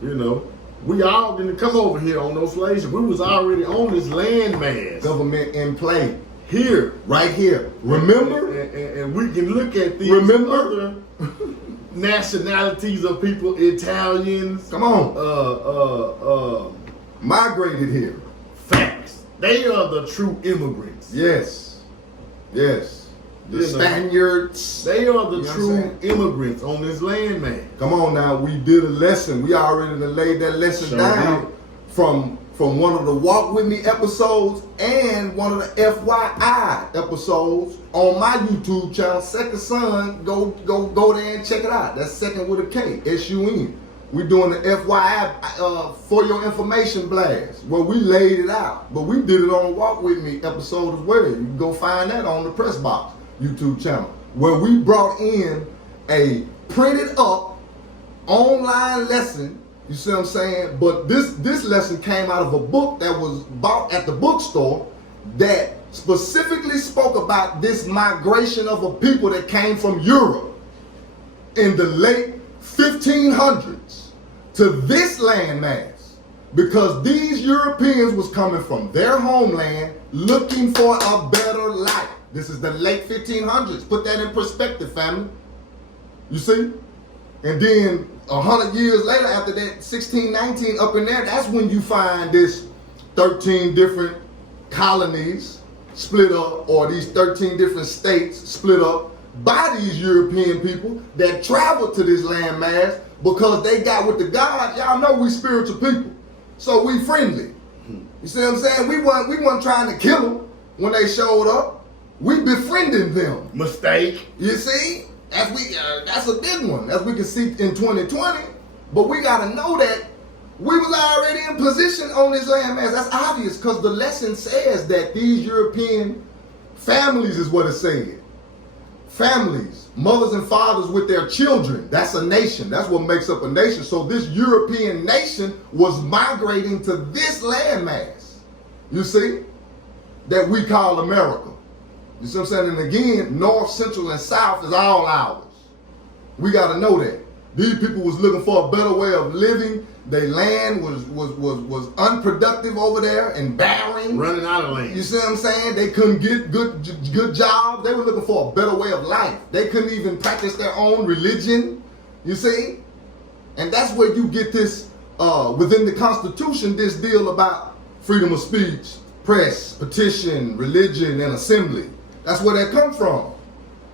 you know, we all didn't come over here on those slaves. We was already on this landmass. Government in play. Here. Right here. Remember? And we can look at these other nationalities of people, Italians. Migrated here. Facts. They are the true immigrants. Yes. The Spaniards. They are the true immigrants on this land, man. Come on now, we did a lesson. We already laid that lesson down from one of the Walk With Me episodes and one of the FYI episodes on my YouTube channel, Second Son. Go there and check it out. That's second with a K, S-U-N. We're doing the FYI for your information blast where we laid it out. But we did it on the Walk With Me episode as well. You can go find that on the Press Box YouTube channel where we brought in a printed up online lesson. You see what I'm saying? But this lesson came out of a book that was bought at the bookstore that specifically spoke about this migration of a people that came from Europe in the late 1500s to this landmass, because these Europeans was coming from their homeland looking for a better life. This is the late 1500s. Put that in perspective, family. You see? And then 100 years later, after that, 1619 up in there, that's when you find this 13 different colonies split up, or these 13 different states split up by these European people that traveled to this landmass because they got with the God. Y'all know we spiritual people, so we friendly. You see what I'm saying? We weren't trying to kill them when they showed up. We befriended them. Mistake. You see? That's a big one, as we can see in 2020. But we gotta know that we was already in position on this landmass. That's obvious, because the lesson says that these European families is what it said. Families, mothers and fathers with their children. That's a nation. That's what makes up a nation. So this European nation was migrating to this landmass, you see, that we call America. You see what I'm saying? And again, North, Central, and South is all ours. We got to know that. These people was looking for a better way of living. Their land was unproductive over there and barren. Running out of land. You see what I'm saying? They couldn't get good jobs. They were looking for a better way of life. They couldn't even practice their own religion. You see? And that's where you get this, within the Constitution, this deal about freedom of speech, press, petition, religion, and assembly. That's where that comes from.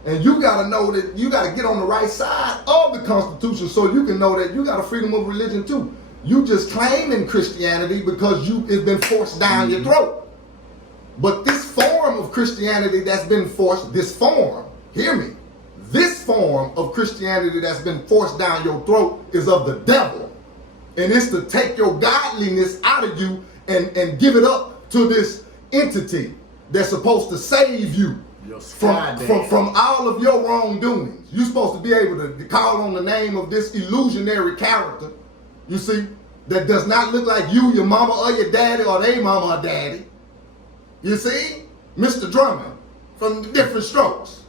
And you got to know that you got to get on the right side of the Constitution so you can know that you got a freedom of religion too. You just claiming Christianity because it's been forced down your throat. But this form of Christianity that's been forced, this form of Christianity that's been forced down your throat is of the devil. And it's to take your godliness out of you and give it up to this entity that's supposed to save you from all of your wrongdoings. You're supposed to be able to call on the name of this illusionary character, you see, that does not look like you, your mama, or your daddy, or they mama or daddy. You see? Mr. Drummond from the Different Strokes.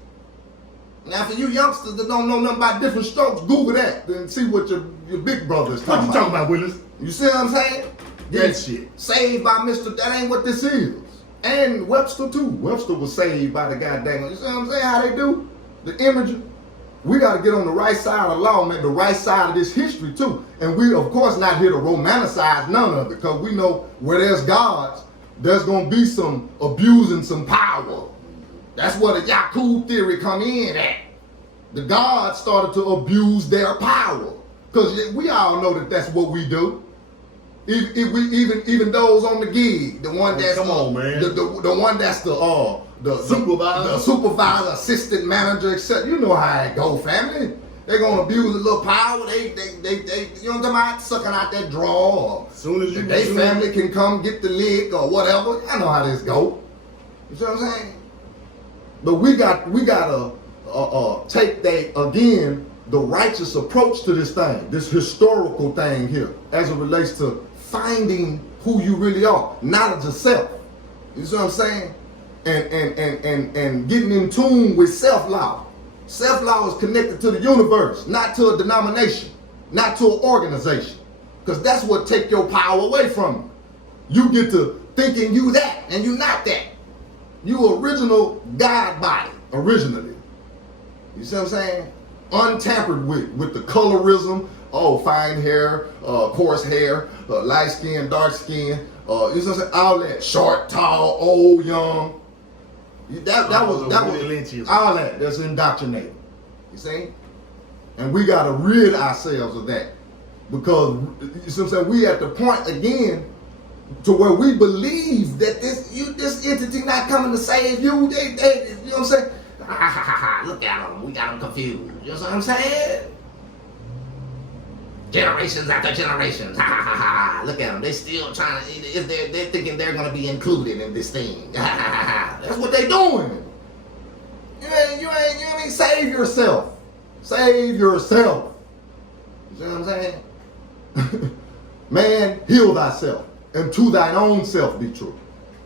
Now, for you youngsters that don't know nothing about Different Strokes, Google that and see what your big brother is talking about. What you talking about, Willis? You see what I'm saying? That shit. Saved by Mr. That ain't what this is. And Webster too. Webster was saved by the goddamn. You see what I'm saying? How they do? The imagery. We got to get on the right side of the law, man, the right side of this history too. And we, of course, not here to romanticize none of it, because we know where there's gods, there's going to be some abusing some power. That's where the Yakub theory come in at. The gods started to abuse their power, because we all know that that's what we do. Even those on the gig, the one that's come on, man, the one that's the supervisor, assistant manager, etc. You know how it go, family. They're gonna abuse a little power. They you know what I'm talking about? Sucking out that draw. As soon as they family can come get the lick or whatever. I know how this go. You see what I'm saying? But we gotta take the righteous approach to this thing, this historical thing here, as it relates to finding who you really are, knowledge of self. You see what I'm saying? And getting in tune with self-law. Self-law is connected to the universe, not to a denomination, not to an organization. Because that's what take your power away from you. You get to thinking you that, and you not that. You original God body, originally. You see what I'm saying? Untampered with the colorism, fine hair, coarse hair, light skin, dark skin, you know what I'm saying? All that, short, tall, old, young. That was all that. That's indoctrinated. You see? And we gotta rid ourselves of that, because you see what I'm saying? We at the point again to where we believe that this entity not coming to save you. They you know what I'm saying? Look at them. We got them confused. You know what I'm saying? Generations after generations. Look at them. They still trying to. They're thinking they're going to be included in this thing. That's what they doing. You ain't save yourself. Save yourself. You see what I'm saying? Man, heal thyself, and to thine own self be true.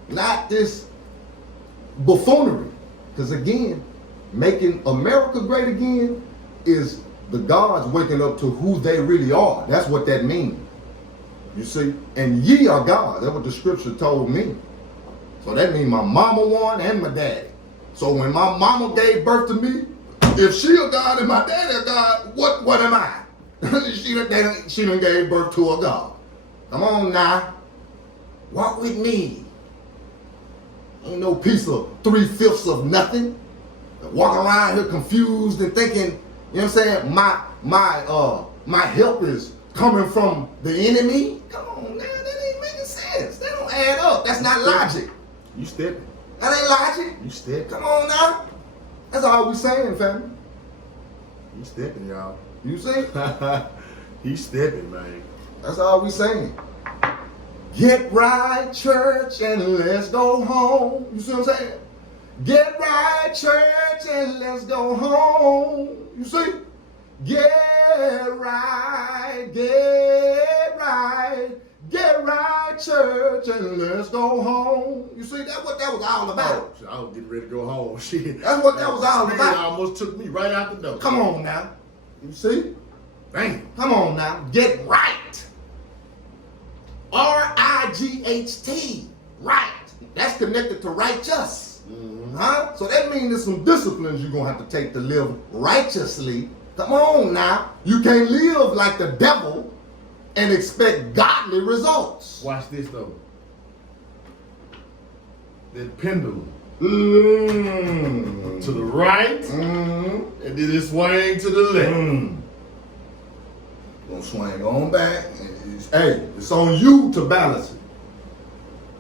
Not this buffoonery. Because again, making America great again is the gods waking up to who they really are. That's what that means. You see? And ye are God. That's what the scripture told me. So that means my mama won and my daddy. So when my mama gave birth to me, if she a God and my daddy a God, what am I? she done gave birth to a God. Come on now. Walk with me. Ain't no piece of 3/5 of nothing. Walking around here confused and thinking, you know what I'm saying, my help is coming from the enemy. Come on now, that ain't making sense. That don't add up. That's not logic. You stepping. That ain't logic. You stepping. Come on now. That's all we saying, family. You stepping, y'all. You see? He's stepping, man. That's all we saying. Get right, church, and let's go home. You see what I'm saying? Get right, church, and let's go home. You see? Get right, church, and let's go home. You see, that's what that was all about. I was getting ready to go home. Shit. That's what that was all about. Almost took me right out the door. Come on now. You see? Dang. Come on now. Get right. R-I-G-H-T. Right. That's connected to righteous. Mm-hmm. Huh? So that means there's some disciplines you're going to have to take to live righteously. Come on now. You can't live like the devil and expect godly results. Watch this though. The pendulum. To the right. And then it swing to the left. Gonna swing on back. Hey, it's on you to balance it.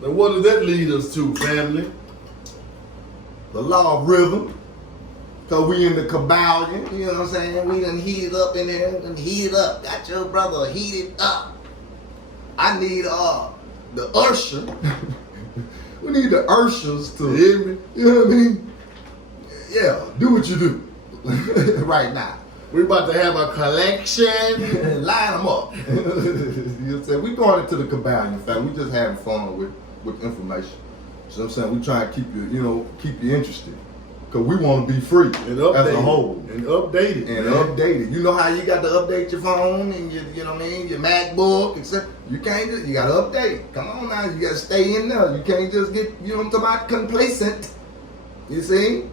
Now what does that lead us to, family? The law of rhythm. Cause we in the Kybalion, you know what I'm saying? We done heated up in there, Got your brother heated up. I need the usher We need the Urshers to, You hear me? you know what I mean? Yeah, do what you do right now. We about to have a collection. Line them up. You know what I'm saying? We going into the Kybalion, family. We just having fun with information. So I'm saying we trying to keep you interested. Cause we want to be free And updated. as a whole. And updated. And man. updated. You know how you got to update your phone and your, you know what I mean, your MacBook, etc. You can't just, you got to update. Come on now, you got to stay in there. You can't just get, you know what I'm talking about, complacent. You see?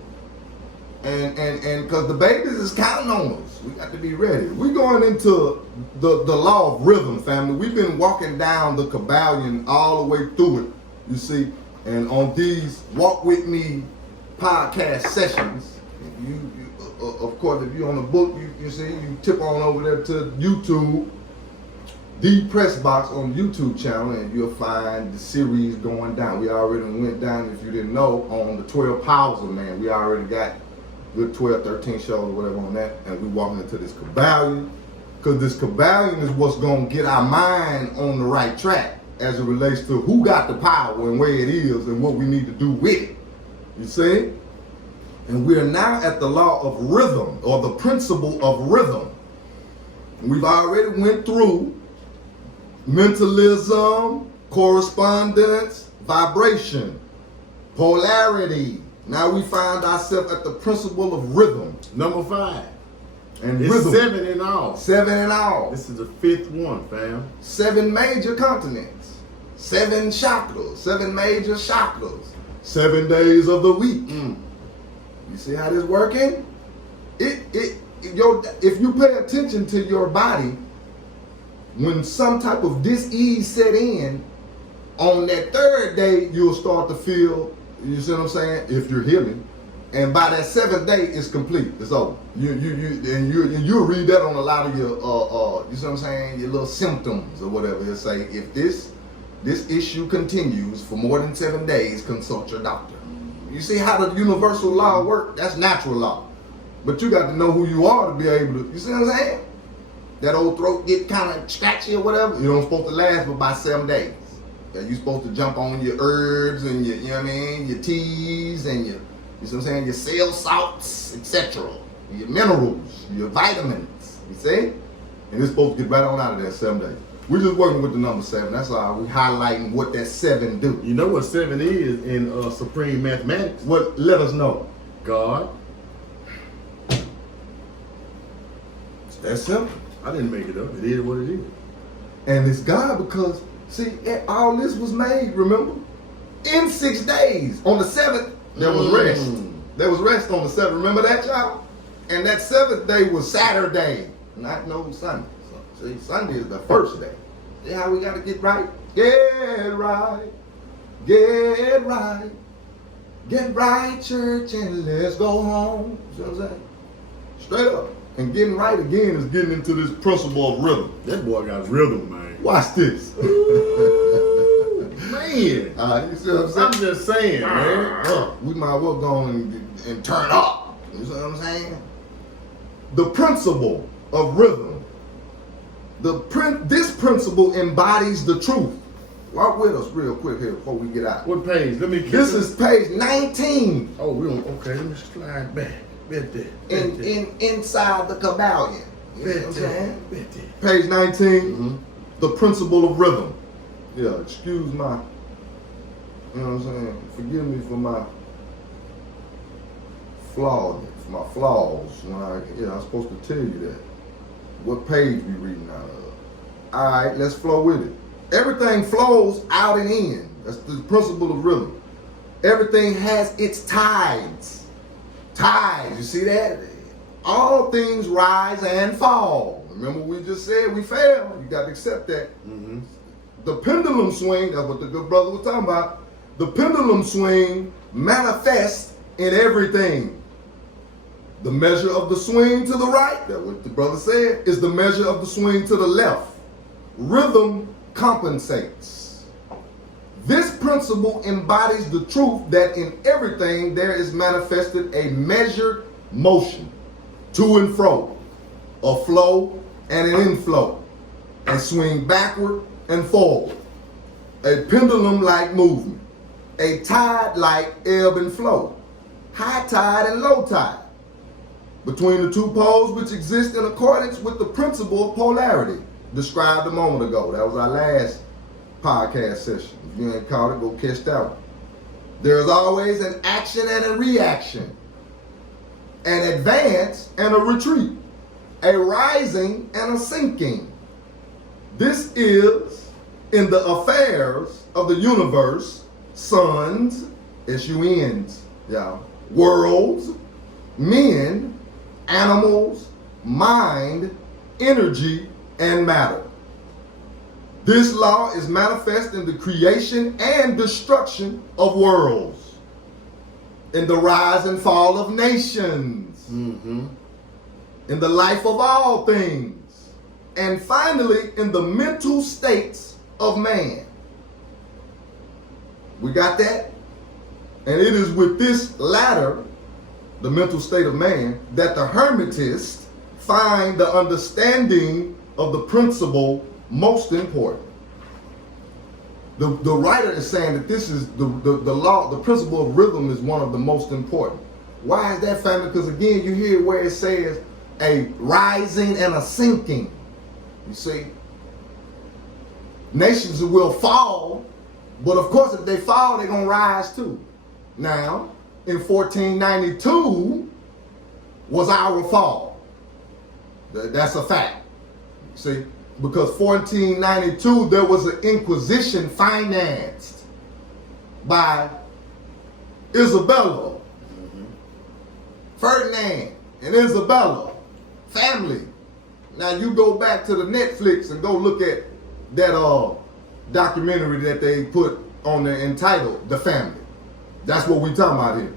And because the babies is counting on us. We got to be ready. We're going into the law of rhythm, family. We've been walking down the Kybalion all the way through it, you see. And on these Walk With Me podcast sessions, you of course, if you're on the book, you see, you tip on over there to YouTube, the Press Box on the YouTube channel, and you'll find the series going down. We already went down, if you didn't know, on the 12 Powers of Man. We already got good 12, 13 shows or whatever on that, and we walking into this Kybalion, because this Kybalion is what's going to get our mind on the right track as it relates to who got the power and where it is and what we need to do with it. You see? And we are now at the law of rhythm, or the principle of rhythm. We've already went through mentalism, correspondence, vibration, polarity. Now we find ourselves at the principle of rhythm. Number 5. And It's rhythm. 7 in all. 7 in all. This is the 5th one, fam. 7 major continents. 7 chakras. 7 major chakras. 7 days of the week. You see how this working? If you pay attention to your body, when some type of dis-ease set in, on that 3rd day, you'll start to feel, you see what I'm saying, if you're healing. And by that 7th day, it's complete. It's over. You'll read that on a lot of your, you see what I'm saying, your little symptoms or whatever. It'll say, if this issue continues for more than 7 days, consult your doctor. You see how the universal law works? That's natural law. But you got to know who you are to be able to, you see what I'm saying? That old throat get kind of scratchy or whatever, you don't supposed to last for about 7 days. Yeah, you supposed to jump on your herbs and your, you know what I mean, your teas and your, you see what I'm saying, your cell salts, etc. Your minerals, your vitamins, you see? And it's supposed to get right on out of there 7 days. We're just working with the number 7. That's all. We're highlighting what that 7 do. You know what 7 is in supreme mathematics? What? Let us know. God. It's that simple. I didn't make it up. It is what it is. And it's God because, see, all this was made, remember? In 6 days. On the 7th, there was rest. There was rest on the 7th. Remember that, y'all? And that 7th day was Saturday, not no Sunday. So, see, Sunday is the 1st day. See how we got to get right? Get right. Get right. Get right, church, and let's go home. See what I'm saying? Straight up. And getting right again is getting into this principle of rhythm. That boy got rhythm, man. Watch this. Ooh, man. You see what I'm saying? I'm just saying, man. We might as well go and turn up. You see what I'm saying? The principle of rhythm. This principle embodies the truth. Walk with us real quick here before we get out. What page? Let me. This is page 19. Oh, we don't. Okay, let me slide back. Bet that. Inside the Kybalion. You know what I'm saying? Bet that. Page 19. The principle of rhythm. Yeah, excuse my. You know what I'm saying? Forgive me for my flaws. When I'm supposed to tell you that. What page we reading out of? All right, let's flow with it. Everything flows out and in. That's the principle of rhythm. Everything has its tides. Tides, you see that? All things rise and fall. Remember we just said we fail. You got to accept that. The pendulum swing, that's what the good brother was talking about. The pendulum swing manifests in everything. The measure of the swing to the right, that's what the brother said, is the measure of the swing to the left. Rhythm compensates. This principle embodies the truth that in everything there is manifested a measured motion, to and fro, a flow and an inflow, and swing backward and forward. A pendulum-like movement. a tide like ebb and flow, high tide and low tide, between the two poles which exist in accordance with the principle of polarity described a moment ago. That was our last podcast session. If you ain't caught it, go catch that one. There's always an action and a reaction, an advance and a retreat, a rising and a sinking. This is in the affairs of the universe, suns, S-U-N's, y'all, worlds, men, animals, mind, energy, and matter. This law is manifest in the creation and destruction of worlds, in the rise and fall of nations, in the life of all things, and finally in the mental states of man. We got that? And it is with this latter, the mental state of man, that the Hermetists find the understanding of the principle most important. The writer is saying that this is the law, the principle of rhythm is one of the most important. Why is that, family? Because again, you hear where it says a rising and a sinking. You see, nations will fall, but of course, if they fall, they're gonna rise too. Now, in 1492 was our fall. That's a fact. See, because 1492 there was an inquisition financed by Isabella, Ferdinand, and Isabella family. Now you go back to the Netflix and go look at that documentary that they put on there entitled The Family. That's what we're talking about here.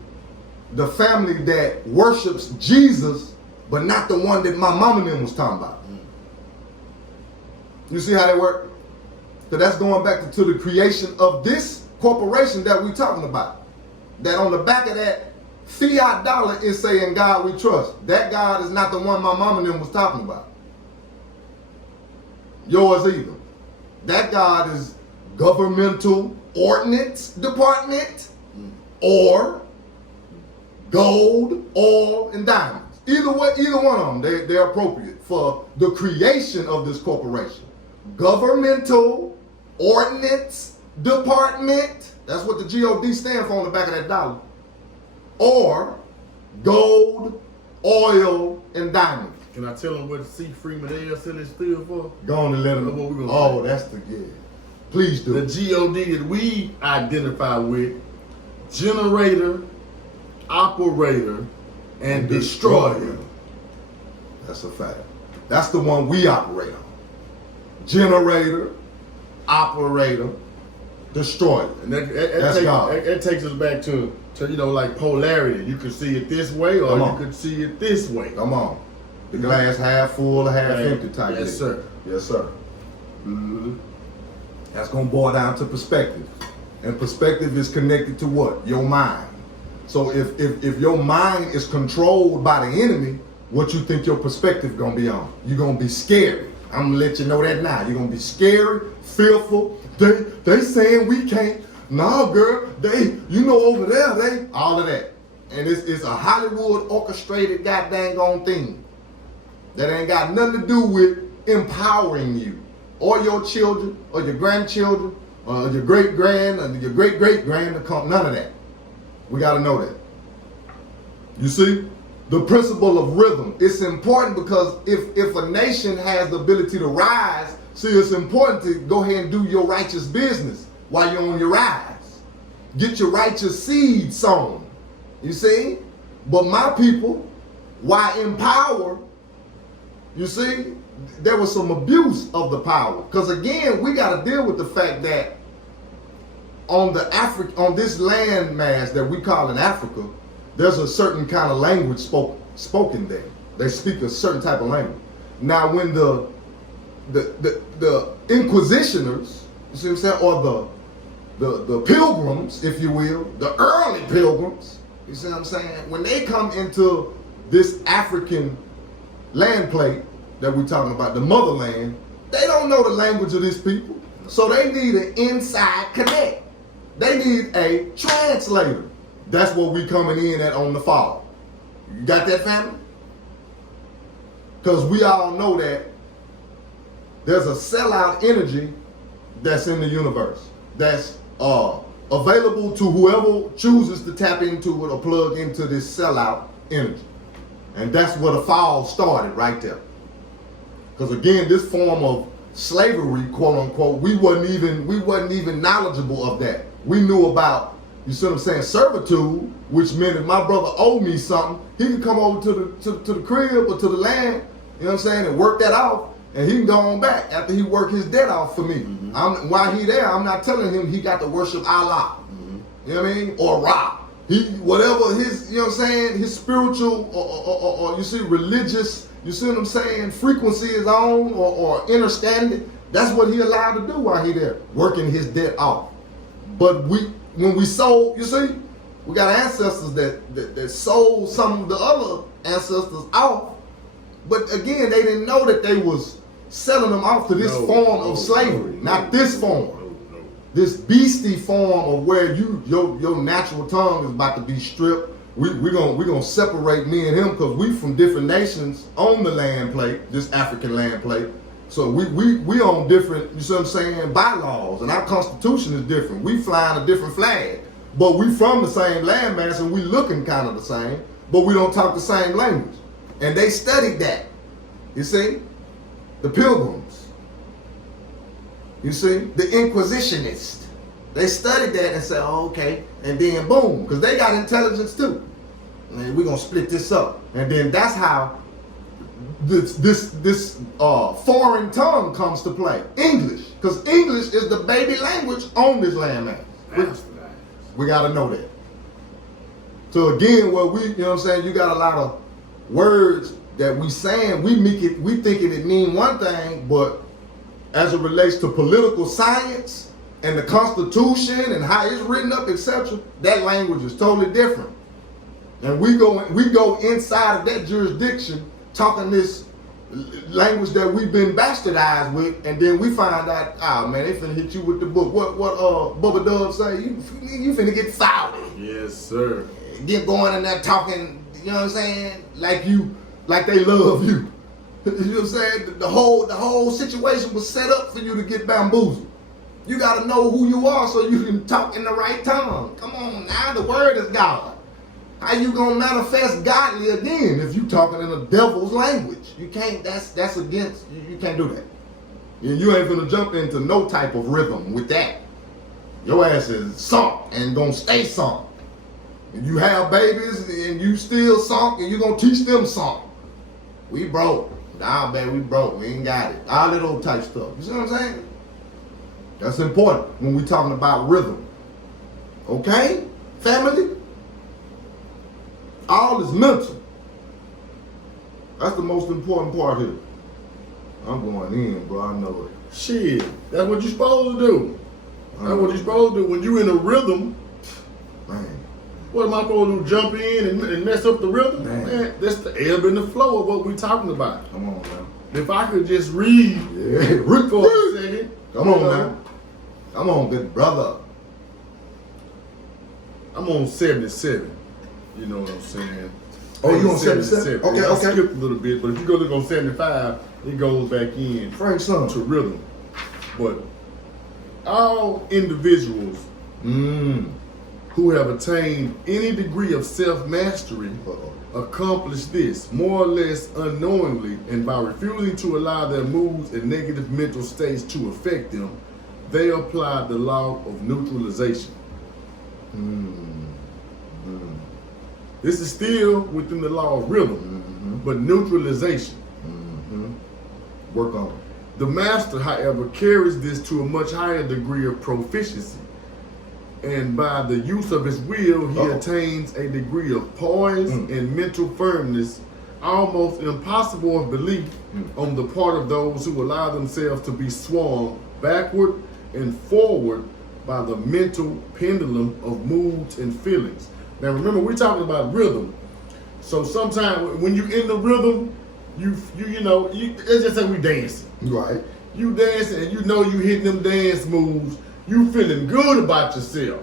The family that worships Jesus, but not the one that my mama and them was talking about. You see how that work? So that's going back to the creation of this corporation that we're talking about. That on the back of that fiat dollar is saying God we trust. That God is not the one my mama and them was talking about. Yours either. That God is governmental ordnance department or gold, oil, and diamonds. Either way, either one of them, they're appropriate for the creation of this corporation. Governmental ordnance department, that's what the GOD stands for on the back of that dollar, or gold, oil, and diamonds. Can I tell them what C. Freeman L. stood for? Go on and let them know. Oh, that's the good. Please do. The GOD that we identify with: generator, operator, and destroyer. That's a fact. That's the one we operate on. Generator, operator, destroyer. And that takes us back to like polarity. You could see it this way, or you could see it this way. Come on. The glass half full or half empty type. Yes, sir. Yes, sir. Mm-hmm. That's going to boil down to perspective. And perspective is connected to what? Your mind. So if your mind is controlled by the enemy, what you think your perspective going to be on? You're going to be scary. I'm going to let you know that now. You're going to be scary, fearful. They saying we can't. No, girl. Over there, all of that. And it's a Hollywood orchestrated goddamn thing. That ain't got nothing to do with empowering you or your children or your grandchildren or your great-grand or your great-great-grand. None of that. We got to know that. You see? The principle of rhythm. It's important because if a nation has the ability to rise, see, it's important to go ahead and do your righteous business while you're on your rise. Get your righteous seed sown. You see? But my people, why in power, you see, there was some abuse of the power. Because again, we got to deal with the fact that on this land mass that we call in Africa, there's a certain kind of language spoken there. They speak a certain type of language. Now, when the inquisitioners, you see what I'm saying, or the pilgrims, if you will, the early pilgrims, you see what I'm saying, when they come into this African land plate that we're talking about, the motherland, they don't know the language of these people. So they need an inside connect. They need a translator. That's what we coming in at on the fall. You got that, family? Because we all know that there's a sellout energy that's in the universe that's available to whoever chooses to tap into it or plug into this sellout energy. And that's where the fall started right there. Because again, this form of slavery, quote unquote, we wasn't even knowledgeable of that. We knew about, you see what I'm saying, servitude, which meant if my brother owed me something, he could come over to the crib or to the land, you know what I'm saying, and work that off, and he can go on back after he worked his debt off for me. Mm-hmm. While he there, I'm not telling him he got to worship Allah. Mm-hmm. You know what I mean? Or Ra. He, whatever his, you know what I'm saying, his spiritual or you see, religious, you see what I'm saying, frequency is on or understanding, that's what he allowed to do while he there, working his debt off. But when we sold, you see, we got ancestors that sold some of the other ancestors off, but again, they didn't know that they was selling them off to this form of slavery, not this form. This beastie form of where your natural tongue is about to be stripped. We're gonna separate me and him because we from different nations on the land plate, this African land plate. So we on different, you see what I'm saying, bylaws, and our constitution is different. We flying a different flag, but we from the same landmass and we looking kind of the same, but we don't talk the same language. And they studied that. You see, the Pilgrims. You see, the Inquisitionists. They studied that and said, oh, okay, and then boom, because they got intelligence too. And we're gonna split this up. And then that's how this foreign tongue comes to play. English. Because English is the baby language on this landmass. We gotta know that. So again, what you know what I'm saying, you got a lot of words that we saying, we thinking it mean one thing, but as it relates to political science and the Constitution and how it's written up, etc., that language is totally different. And we go inside of that jurisdiction talking this language that we've been bastardized with, and then we find out, oh man, they finna hit you with the book. What Bubba Dub say? You finna get fouled. Yes, sir. Get going in there talking, you know what I'm saying, like they love you. You know what I'm saying? The whole situation was set up for you to get bamboozled. You got to know who you are so you can talk in the right tongue. Come on now, the word is God. How you gonna manifest godly again if you talking in a devil's language? You can't. That's against. You can't do that. You ain't gonna jump into no type of rhythm with that. Your ass is sunk and gonna stay sunk. And you have babies and you still sunk and you gonna teach them sunk. We broke. Nah, baby, we broke. We ain't got it. All that old type stuff. You see what I'm saying? That's important when we talking about rhythm. Okay, family? All is mental. That's the most important part here. I'm going in, bro. I know it. Shit, that's what you're supposed to do. That's what you're supposed to do. When you in a rhythm, man. What am I supposed to do? Jump in and mess up the rhythm? Man, that's the ebb and the flow of what we're talking about. Come on, man. If I could just read for a second. Come on, man. Come on, good brother. I'm on 77. You know what I'm saying? Oh, you on 77? Okay, I okay. skipped a little bit, but if you go look on 75, it goes back in Frank Son to rhythm. But all individuals who have attained any degree of self-mastery accomplish this more or less unknowingly, and by refusing to allow their moods and negative mental states to affect them, they apply the law of neutralization. This is still within the law of rhythm, but neutralization. Work on it. The master, however, carries this to a much higher degree of proficiency. And by the use of his will, he attains a degree of poise and mental firmness, almost impossible of belief on the part of those who allow themselves to be swung backward and forward by the mental pendulum of moods and feelings. Now remember, we're talking about rhythm. So sometimes when you're in the rhythm, let's just say we dancing. Right. You dancing and you know you hitting them dance moves, you feeling good about yourself.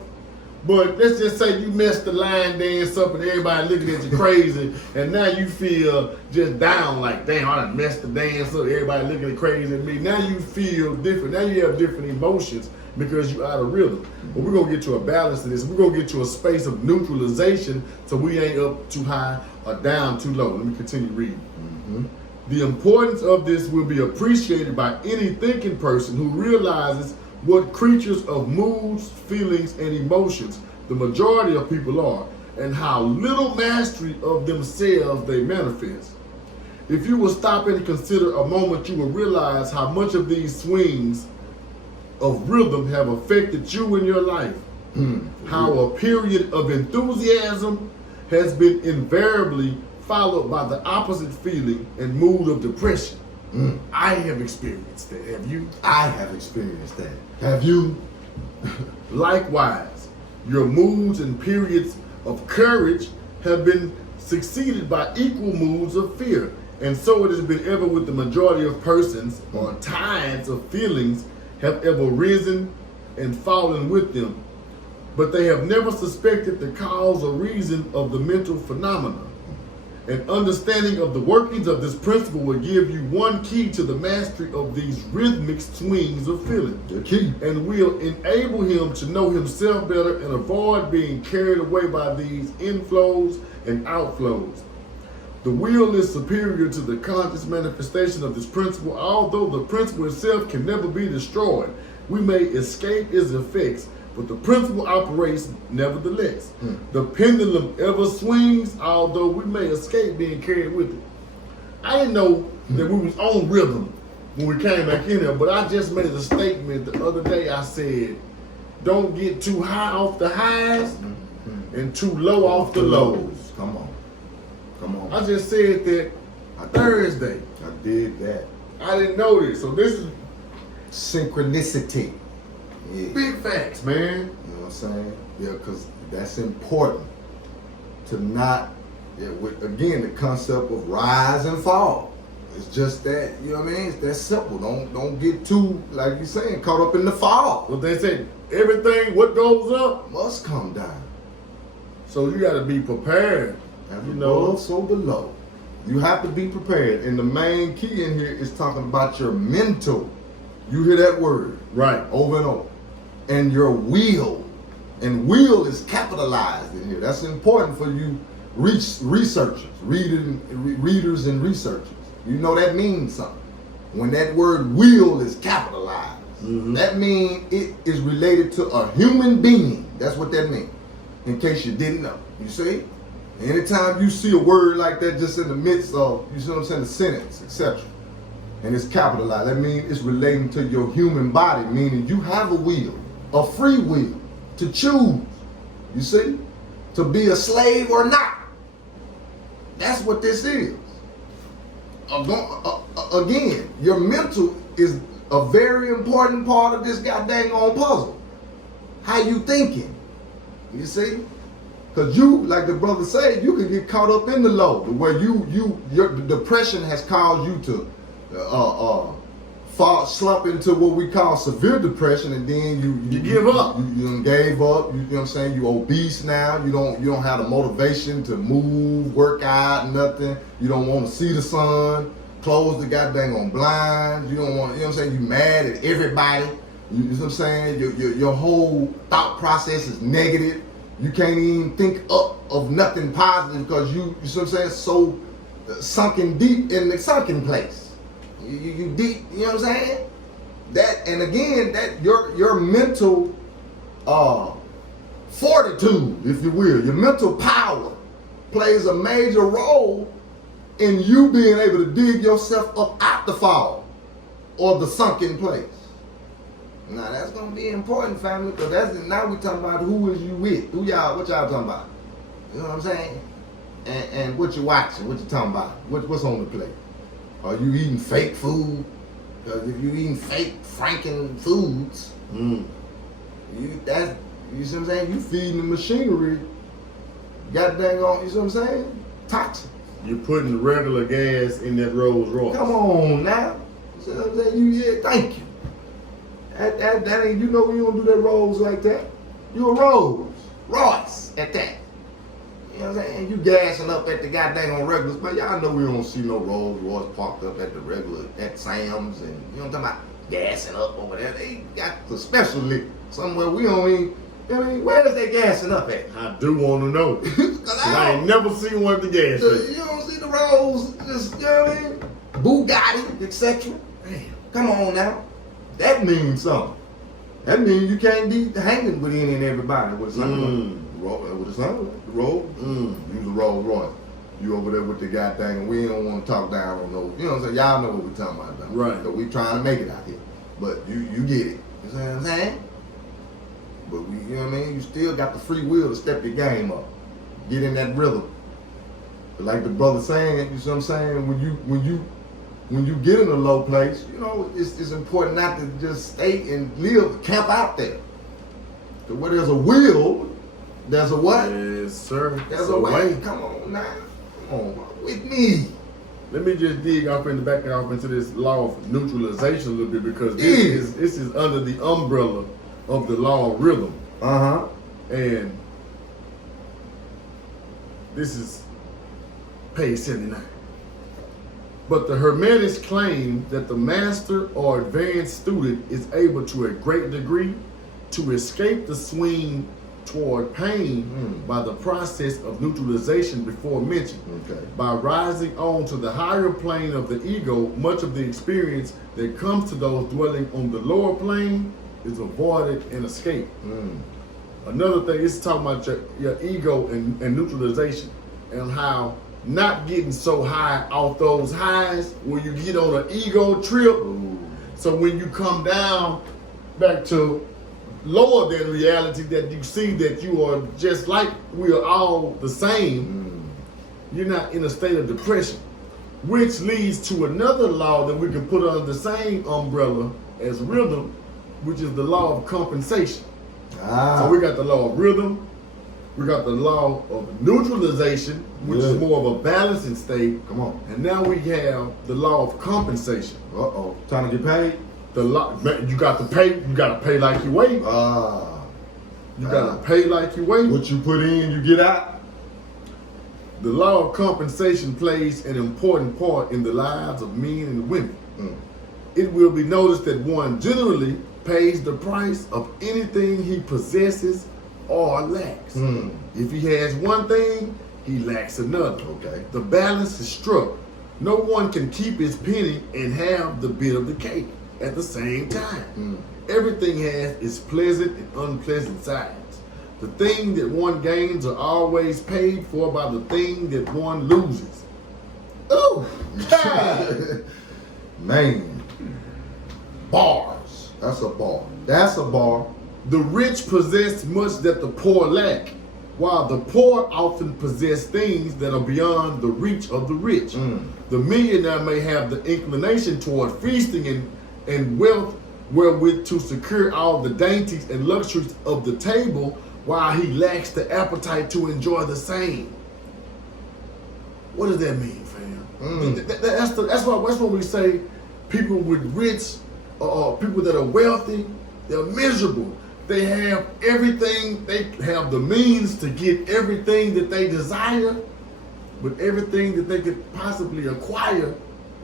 But let's just say you messed the line dance up and everybody looking at you crazy, and now you feel just down like, damn, I done messed the dance up, everybody looking at crazy at me. Now you feel different. Now you have different emotions because you're out of rhythm. But we're gonna get to a balance to this. We're gonna get to a space of neutralization so we ain't up too high or down too low. Let me continue reading. Mm-hmm. The importance of this will be appreciated by any thinking person who realizes what creatures of moods, feelings, and emotions the majority of people are, and how little mastery of themselves they manifest. If you will stop and consider a moment, you will realize how much of these swings of rhythm have affected you in your life. How a period of enthusiasm has been invariably followed by the opposite feeling and mood of depression. I have experienced that. Have you? I have experienced that. Have you? Likewise, your moods and periods of courage have been succeeded by equal moods of fear. And so it has been ever with the majority of persons, or tides of feelings have ever risen and fallen with them. But they have never suspected the cause or reason of the mental phenomena. An understanding of the workings of this principle will give you one key to the mastery of these rhythmic swings of feeling. The key. And will enable him to know himself better and avoid being carried away by these inflows and outflows. The will is superior to the conscious manifestation of this principle. Although the principle itself can never be destroyed, we may escape its effects, but the principle operates nevertheless. The pendulum ever swings, although we may escape being carried with it. I didn't know that we was on rhythm when we came back in here, but I just made a statement the other day. I said, don't get too high off the highs and too low off the lows. Come on. Come on. I just said that Thursday. I did that. I didn't know this, so this is synchronicity. Yeah. Big facts, man. You know what I'm saying? Yeah, because that's important to not, again, the concept of rise and fall. It's just that, you know what I mean? It's that simple. Don't get too, like you're saying, caught up in the fall. Well, they say everything, what goes up, must come down. So you got to be prepared. You know, so below. You have to be prepared. And the main key in here is talking about your mental. You hear that word? Right. Over and over. And your will. And will is capitalized in here. That's important for you researchers, readers and researchers. You know that means something. When that word will is capitalized, that means it is related to a human being. That's what that means. In case you didn't know. You see? Anytime you see a word like that just in the midst of, you see what I'm saying, a sentence, etc., and it's capitalized, that means it's relating to your human body, meaning you have a will, a free will, to choose, you see, to be a slave or not. That's what this is. Again, your mental is a very important part of this goddamn on puzzle. How you thinking, you see? Because you, like the brother said, you can get caught up in the low, where your depression has caused you to slump into what we call severe depression, and then you give up. You gave up. You know what I'm saying? You obese now. You don't have the motivation to move, work out, nothing. You don't want to see the sun. Close the goddamn on blinds. You don't want. You know what I'm saying? You mad at everybody. You know what I'm saying? Your whole thought process is negative. You can't even think up of nothing positive because you know what I'm saying, so sunken deep in the sunken place. You deep, you know what I'm saying? That, and again, that your mental fortitude, if you will, your mental power plays a major role in you being able to dig yourself up out the fall or the sunken place. Now that's gonna be important, family, because now we talking about who is you with, what y'all talking about. You know what I'm saying? And what you watching, what you talking about, what's on the plate. Are you eating fake food? Because if you eating fake Franken foods, you see what I'm saying? You feeding the machinery, goddamn on, you see what I'm saying? Toxic. You're putting regular gas in that Rolls Royce. Come on now. You see what I'm saying? Thank you. That ain't, you know, you don't do that Rolls like that. You a Royce at that. You know what I'm saying? You gassing up at the goddamn on regulars, but y'all know we don't see no Rolls Royce parked up at the regular, at Sam's, and you know what I'm talking about? Gassing up over there. They got the special lick somewhere we don't even, I mean, where is they gassing up at? I do want to know. Cause I ain't never seen one at the gas station. You don't see the Rolls, just, you know what I mean? Bugatti, etc. Damn. Come on now. That means something. That means you can't be hanging with any and everybody with something. With something. The Rolls. Use a Rolls Royce. You over there with the goddamn, we don't want to talk down on those. You know what I'm saying? Y'all know what we talking about now. Right. So we trying to make it out here. But you get it. You know what I'm saying? But we, you know what I mean? You still got the free will to step your game up. Get in that rhythm. But like the brother saying, you know what I'm saying? When you get in a low place, you know, it's important not to just stay and live, camp out there. So where there's a will, there's a what? Yes, sir. There's a way. Come on now. Come on, with me. Let me just dig off in the back off into this law of neutralization a little bit, because this is under the umbrella of the law of rhythm. And this is page 79. But the Hermetics claim that the master or advanced student is able to a great degree to escape the swing toward pain by the process of neutralization before mentioned. By rising on to the higher plane of the ego, much of the experience that comes to those dwelling on the lower plane is avoided and escaped. Another thing is talking about your ego and neutralization, and how not getting so high off those highs when you get on an ego trip. So when you come down back to lower than reality, that you see that you are just like we are all the same, you're not in a state of depression, which leads to another law that we can put under the same umbrella as rhythm, which is the law of compensation. So we got the law of rhythm, we got the law of neutralization, which is more of a balancing state. Come on. And now we have the law of compensation. Trying to get paid? The law, you got to pay. You got to pay like you weigh. You got to pay like you weigh. What you put in, you get out. The law of compensation plays an important part in the lives of men and women. It will be noticed that one generally pays the price of anything he possesses or lacks. If he has one thing, he lacks another. The balance is struck. No one can keep his penny and have the bit of the cake at the same time. Everything has its pleasant and unpleasant sides. The thing that one gains are always paid for by the thing that one loses. Oh, man. Bars. That's a bar. That's a bar. The rich possess much that the poor lack, while the poor often possess things that are beyond the reach of the rich. The millionaire may have the inclination toward feasting and wealth wherewith to secure all the dainties and luxuries of the table, while he lacks the appetite to enjoy the same. What does that mean, fam? That's why we say people with rich, people that are wealthy, they're miserable. They have everything, they have the means to get everything that they desire, but everything that they could possibly acquire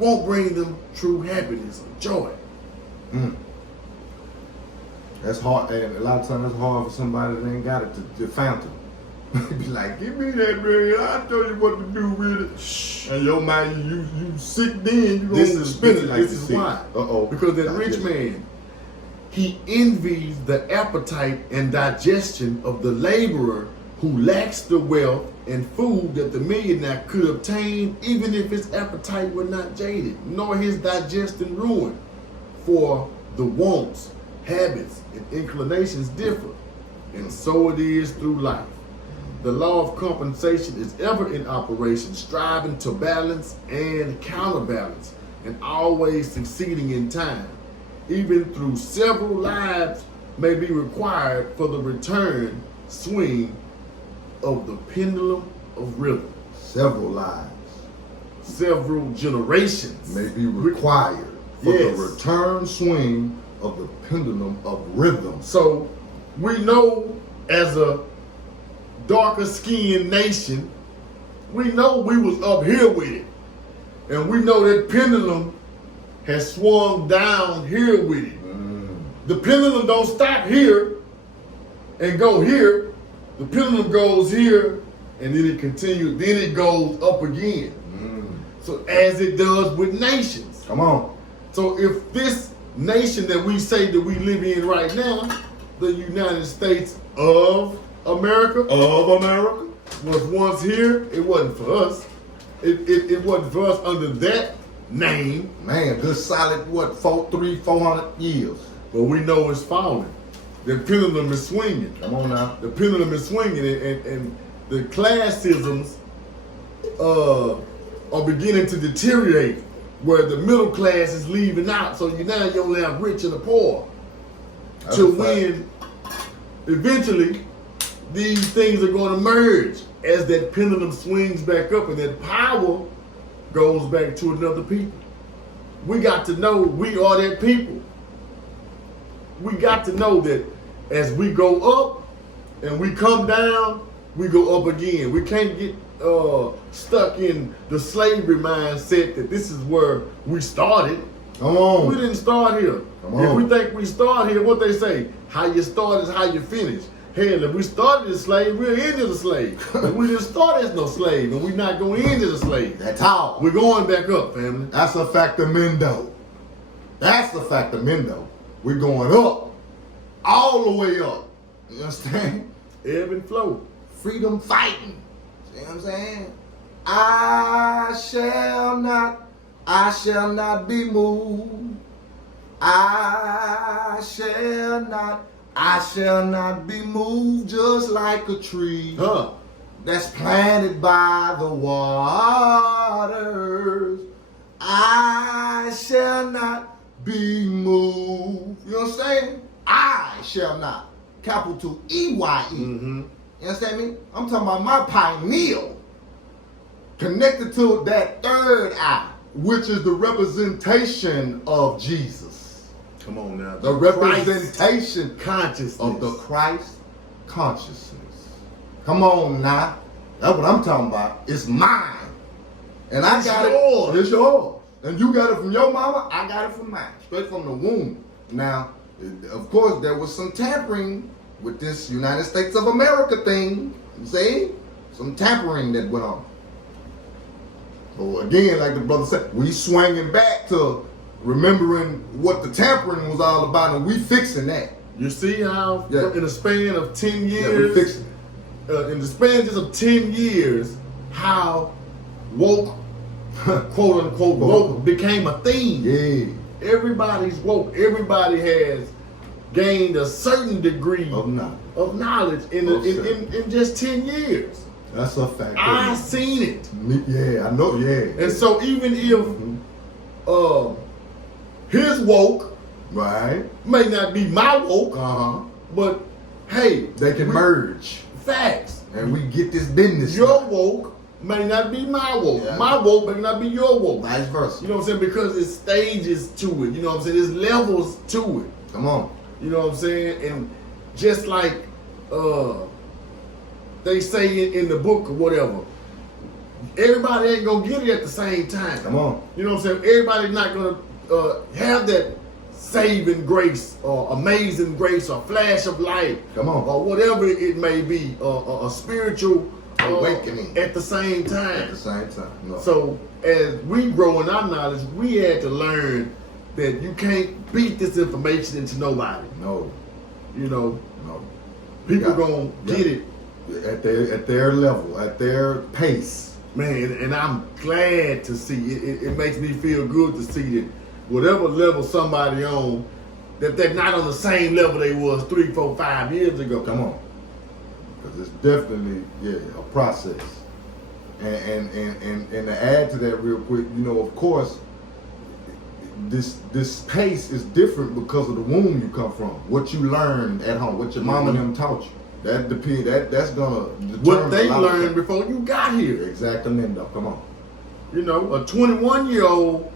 won't bring them true happiness or joy. That's hard, and a lot of times it's hard for somebody that ain't got it to fountain. Be like, give me that, man. I'll tell you what to do with it. Shh. And your mind, you sick then, you gonna spend it like this. This is why. Because that rich man, he envies the appetite and digestion of the laborer who lacks the wealth and food that the millionaire could obtain, even if his appetite were not jaded, nor his digestion ruined. For the wants, habits, and inclinations differ, and so it is through life. The law of compensation is ever in operation, striving to balance and counterbalance, and always succeeding in time. Even through several lives may be required for the return swing of the pendulum of rhythm. Several lives. Several generations may be required for the return swing of the pendulum of rhythm. So we know as a darker skinned nation, we know we was up here with it. And we know that pendulum has swung down here with it. The pendulum don't stop here and go here. The pendulum goes here and then it continues, then it goes up again. So as it does with nations. Come on. So if this nation that we say that we live in right now, the United States of America, was once here, it wasn't for us. It wasn't for us under that name. Man, good solid, what, 400 years. But we know it's falling. The pendulum is swinging. Come on now. The pendulum is swinging, and the classisms are beginning to deteriorate, where the middle class is leaving out. So you only have rich and the poor. That's To a fact. when eventually these things are going to merge as that pendulum swings back up and that power goes back to another people. We got to know we are that people. We got to know that as we go up and we come down, we go up again. We can't get stuck in the slavery mindset that this is where we started. Come on. We didn't start here. Come If on. we think we start here, what they say, how you start is how you finish. Hell, if we started as slave, we're end as a slave. But we didn't start as no slave, and we're not going to end as a slave. That's all. We're going back up, family. That's a factamento. That's the factamento. We're going up. All the way up. You understand? Ebb and flow. Freedom fighting. See what I'm saying? I shall not be moved. I shall not be moved, just like a tree that's planted by the waters. I shall not be moved. You understand? I shall not. Capital E-Y-E. You understand me? I'm talking about my pineal connected to that third eye, which is the representation of Jesus. Come on now. The representation consciousness of the Christ consciousness. Come on now. That's what I'm talking about. It's mine. And I It's got yours. it. It's yours. And you got it from your mama, I got it from mine. Straight from the womb. Now, of course, there was some tampering with this United States of America thing. You see? Some tampering that went on. But again, like the brother said, we swinging back to remembering what the tampering was all about, and we fixing that. You see how Yeah. in the span of 10 Yeah, years, we fixing it. in the span just of 10 years, how woke, quote unquote, woke became a thing. Yeah. Everybody's woke. Everybody has gained a certain degree Of knowledge. of knowledge in just 10 years. That's a fact. I seen it. Yeah, I know, yeah. And so even if his woke Right. may not be my woke, Uh-huh. but hey, They can merge. facts. And we get this business. Your woke may not be my woke. Yeah. My woke may not be your woke. Vice versa. You know what I'm saying? Because it's stages to it. You know what I'm saying? There's levels to it. Come on. You know what I'm saying? And just like they say in the book or whatever, everybody ain't gonna get it at the same time. Come on. You know what I'm saying? Everybody's not gonna have that saving grace or amazing grace or flash of light. Come on. Or whatever it may be, a spiritual Awakening. at the same At time. the same time. No. So as we grow in our knowledge, we had to learn that you can't beat this information into nobody. No. You know, No. people Yeah. gonna Yeah. get it, At their level, at their pace. man. And I'm glad to see it. It makes me feel good to see that whatever level somebody on, that they're not on the same level they was 3, 4, 5 years ago. Come on. Because it's definitely, a process. And to add to that real quick, of course, this pace is different because of the womb you come from, what you learned at home, what your mama and them taught you. That depends. That's gonna determine What they a lot of learned things. before you got here. Exactly. Come on. You know, a 21-year-old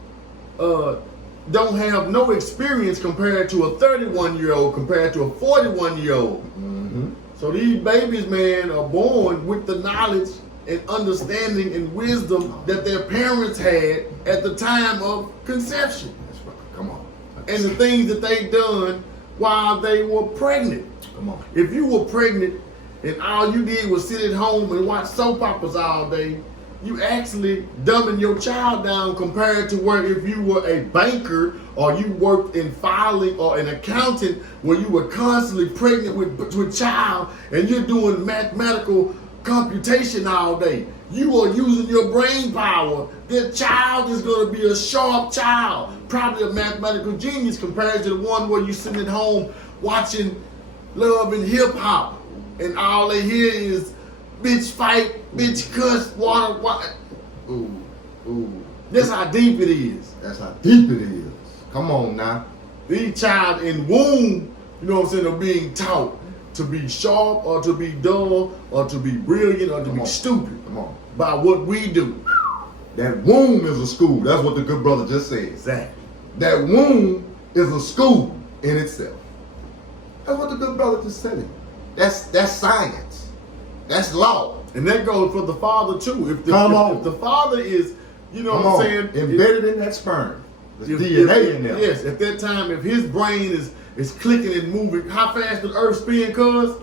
don't have no experience compared to a 31-year-old, compared to a 41-year-old. Mm-hmm. So these babies, man, are born with the knowledge and understanding and wisdom that their parents had at the time of conception. That's right. Come on. And the things that they done while they were pregnant. Come on. If you were pregnant and all you did was sit at home and watch soap operas all day, you actually dumbing your child down compared to where if you were a banker or you worked in filing or an accountant where you were constantly pregnant with child and you're doing mathematical computation all day. You are using your brain power. Their child is going to be a sharp child, probably a mathematical genius compared to the one where you're sitting at home watching Love and Hip Hop and all they hear is bitch fight, bitch cuss, water. Ooh, ooh. That's how deep it is. That's how deep it is. Come on now. These child in womb, you know what I'm saying, are being taught to be sharp or to be dull or to be brilliant or to be stupid. Come on. By what we do. That womb is a school. That's what the good brother just said. Exactly. That womb is a school in itself. That's what the good brother just said. That's science. That's law. And that goes for the father too. If the father is, you know what I'm saying, embedded in that sperm. The DNA in there. Yes, at that time, if his brain is clicking and moving, how fast does Earth spin, cuz?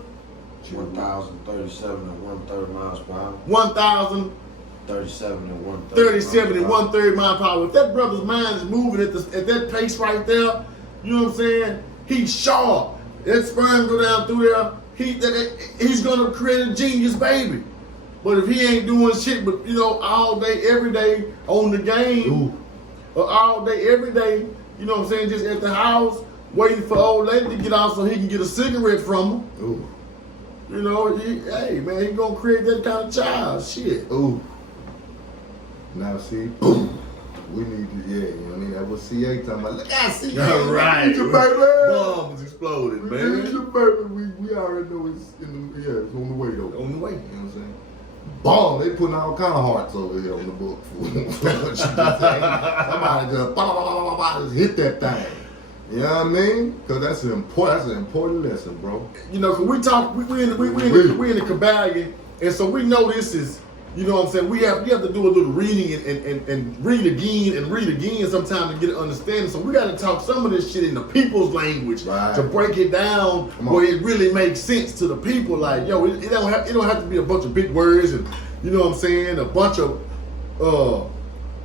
1,037 and 1/3 miles per hour. 1,037 and 1/3. 37 and 1/3 miles per hour. If that brother's mind is moving at that pace right there, you know what I'm saying? He's sharp. That sperm go down through there. He's gonna create a genius baby. But if he ain't doing shit, but you know, all day, every day on the game, or all day, every day, you know what I'm saying, just at the house, waiting for old lady to get out so he can get a cigarette from her. Ooh. You know, hey man, he gonna create that kind of child. Shit. Ooh. Now see, boom. We need to, you know what I mean? That was CA talking about, look at CA. All right. We need your baby. Bombs exploded, We man. need your baby. We already know it's it's on the way though. On the way. You know what I'm saying? Bomb, they putting all kind of hearts over here on the book for what you just said. Somebody just hit that thing. You know what I mean? Because that's an important lesson, bro. You know, cause we in the Kybalion, and so we know this is, you know what I'm saying, we have to do a little reading and read again sometimes to get an understanding. So we got to talk some of this shit in the people's language to break it down where it really makes sense to the people. Like, yo, it don't have to be a bunch of big words and, you know what I'm saying, a bunch of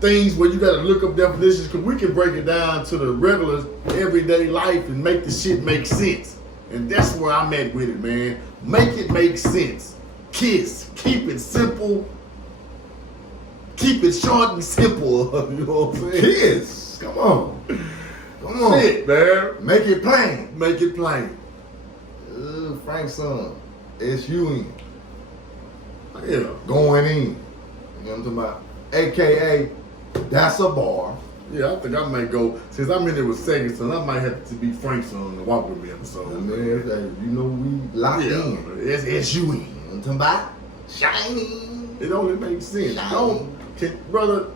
things where you got to look up definitions, because we can break it down to the regular everyday life and make the shit make sense. And that's where I'm at with it, man. Make it make sense. Kiss. Keep it simple. Keep it short and simple. You know what I'm saying? Kids, come on. Come on. Shit, man. Make it plain. Make it plain. Frank's son, S-U-N. Yeah. Going in. You know what I'm talking about? AKA, that's a bar. Yeah, I think I might go, since I'm in there with Second Son, I might have to be Frank's son to walk with me episode. I mean, you know, we locked in. It's S-U-N. You know what I'm talking about? Shiny. It only makes sense. Brother,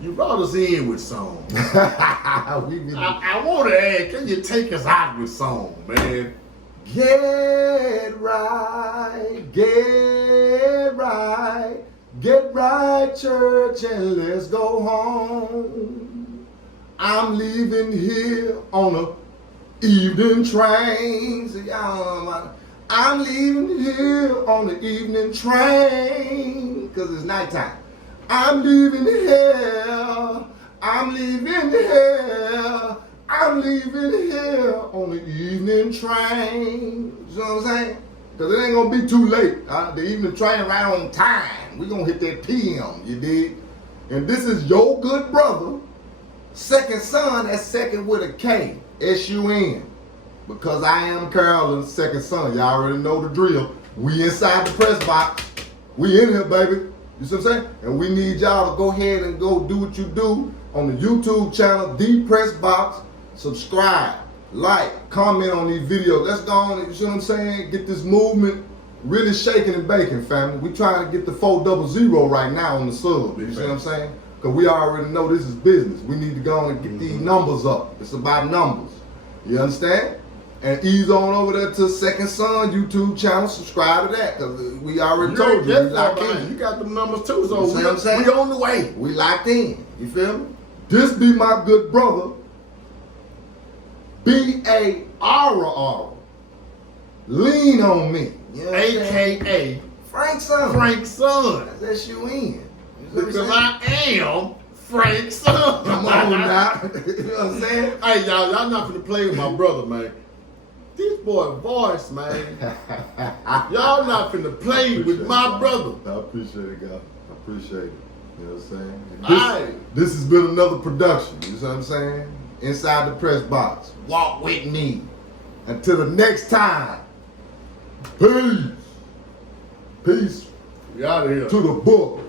you brought us in with song. I want to ask, can you take us out with song, man? Get right, church, and let's go home. I'm leaving here on a evening train. See, I'm leaving here on the evening train, because it's nighttime. I'm leaving here on the evening train. You know what I'm saying? Because it ain't going to be too late. The evening train right on time. we going to hit that PM, you dig? And this is your good brother, second son, that's second with a K, S-U-N. Because I am Carolyn's second son. Y'all already know the drill. We inside the press box. We in here, baby. You see what I'm saying? And we need y'all to go ahead and go do what you do on the YouTube channel, The Press Box. Subscribe, like, comment on these videos. Let's go on, you see what I'm saying? Get this movement really shaking and baking, family. We trying to get the 400 right now on the sub. You see what I'm saying? Because we already know this is business. We need to go on and get these numbers up. It's about numbers. You understand? And ease on over there to Second Son YouTube channel. Subscribe to that. Because we already told you. We locked in. You got them numbers too, so You see what I'm saying? we on the way. We locked in. You feel me? This be my good brother, B-A-R-R. Lean on me. You know what I'm saying? AKA Frank's son. Frank's son. That's S-U-N. Because I am Frank's son. Come on now. You know what I'm saying? Hey, y'all not gonna play with my brother, man. This boy voice, man. Y'all not finna play with my brother. I appreciate it, God. I appreciate it. You know what I'm saying? Aye. This has been another production. You know what I'm saying? Inside the press box. Walk with me. Until the next time. Peace. Peace We out of here. to the book.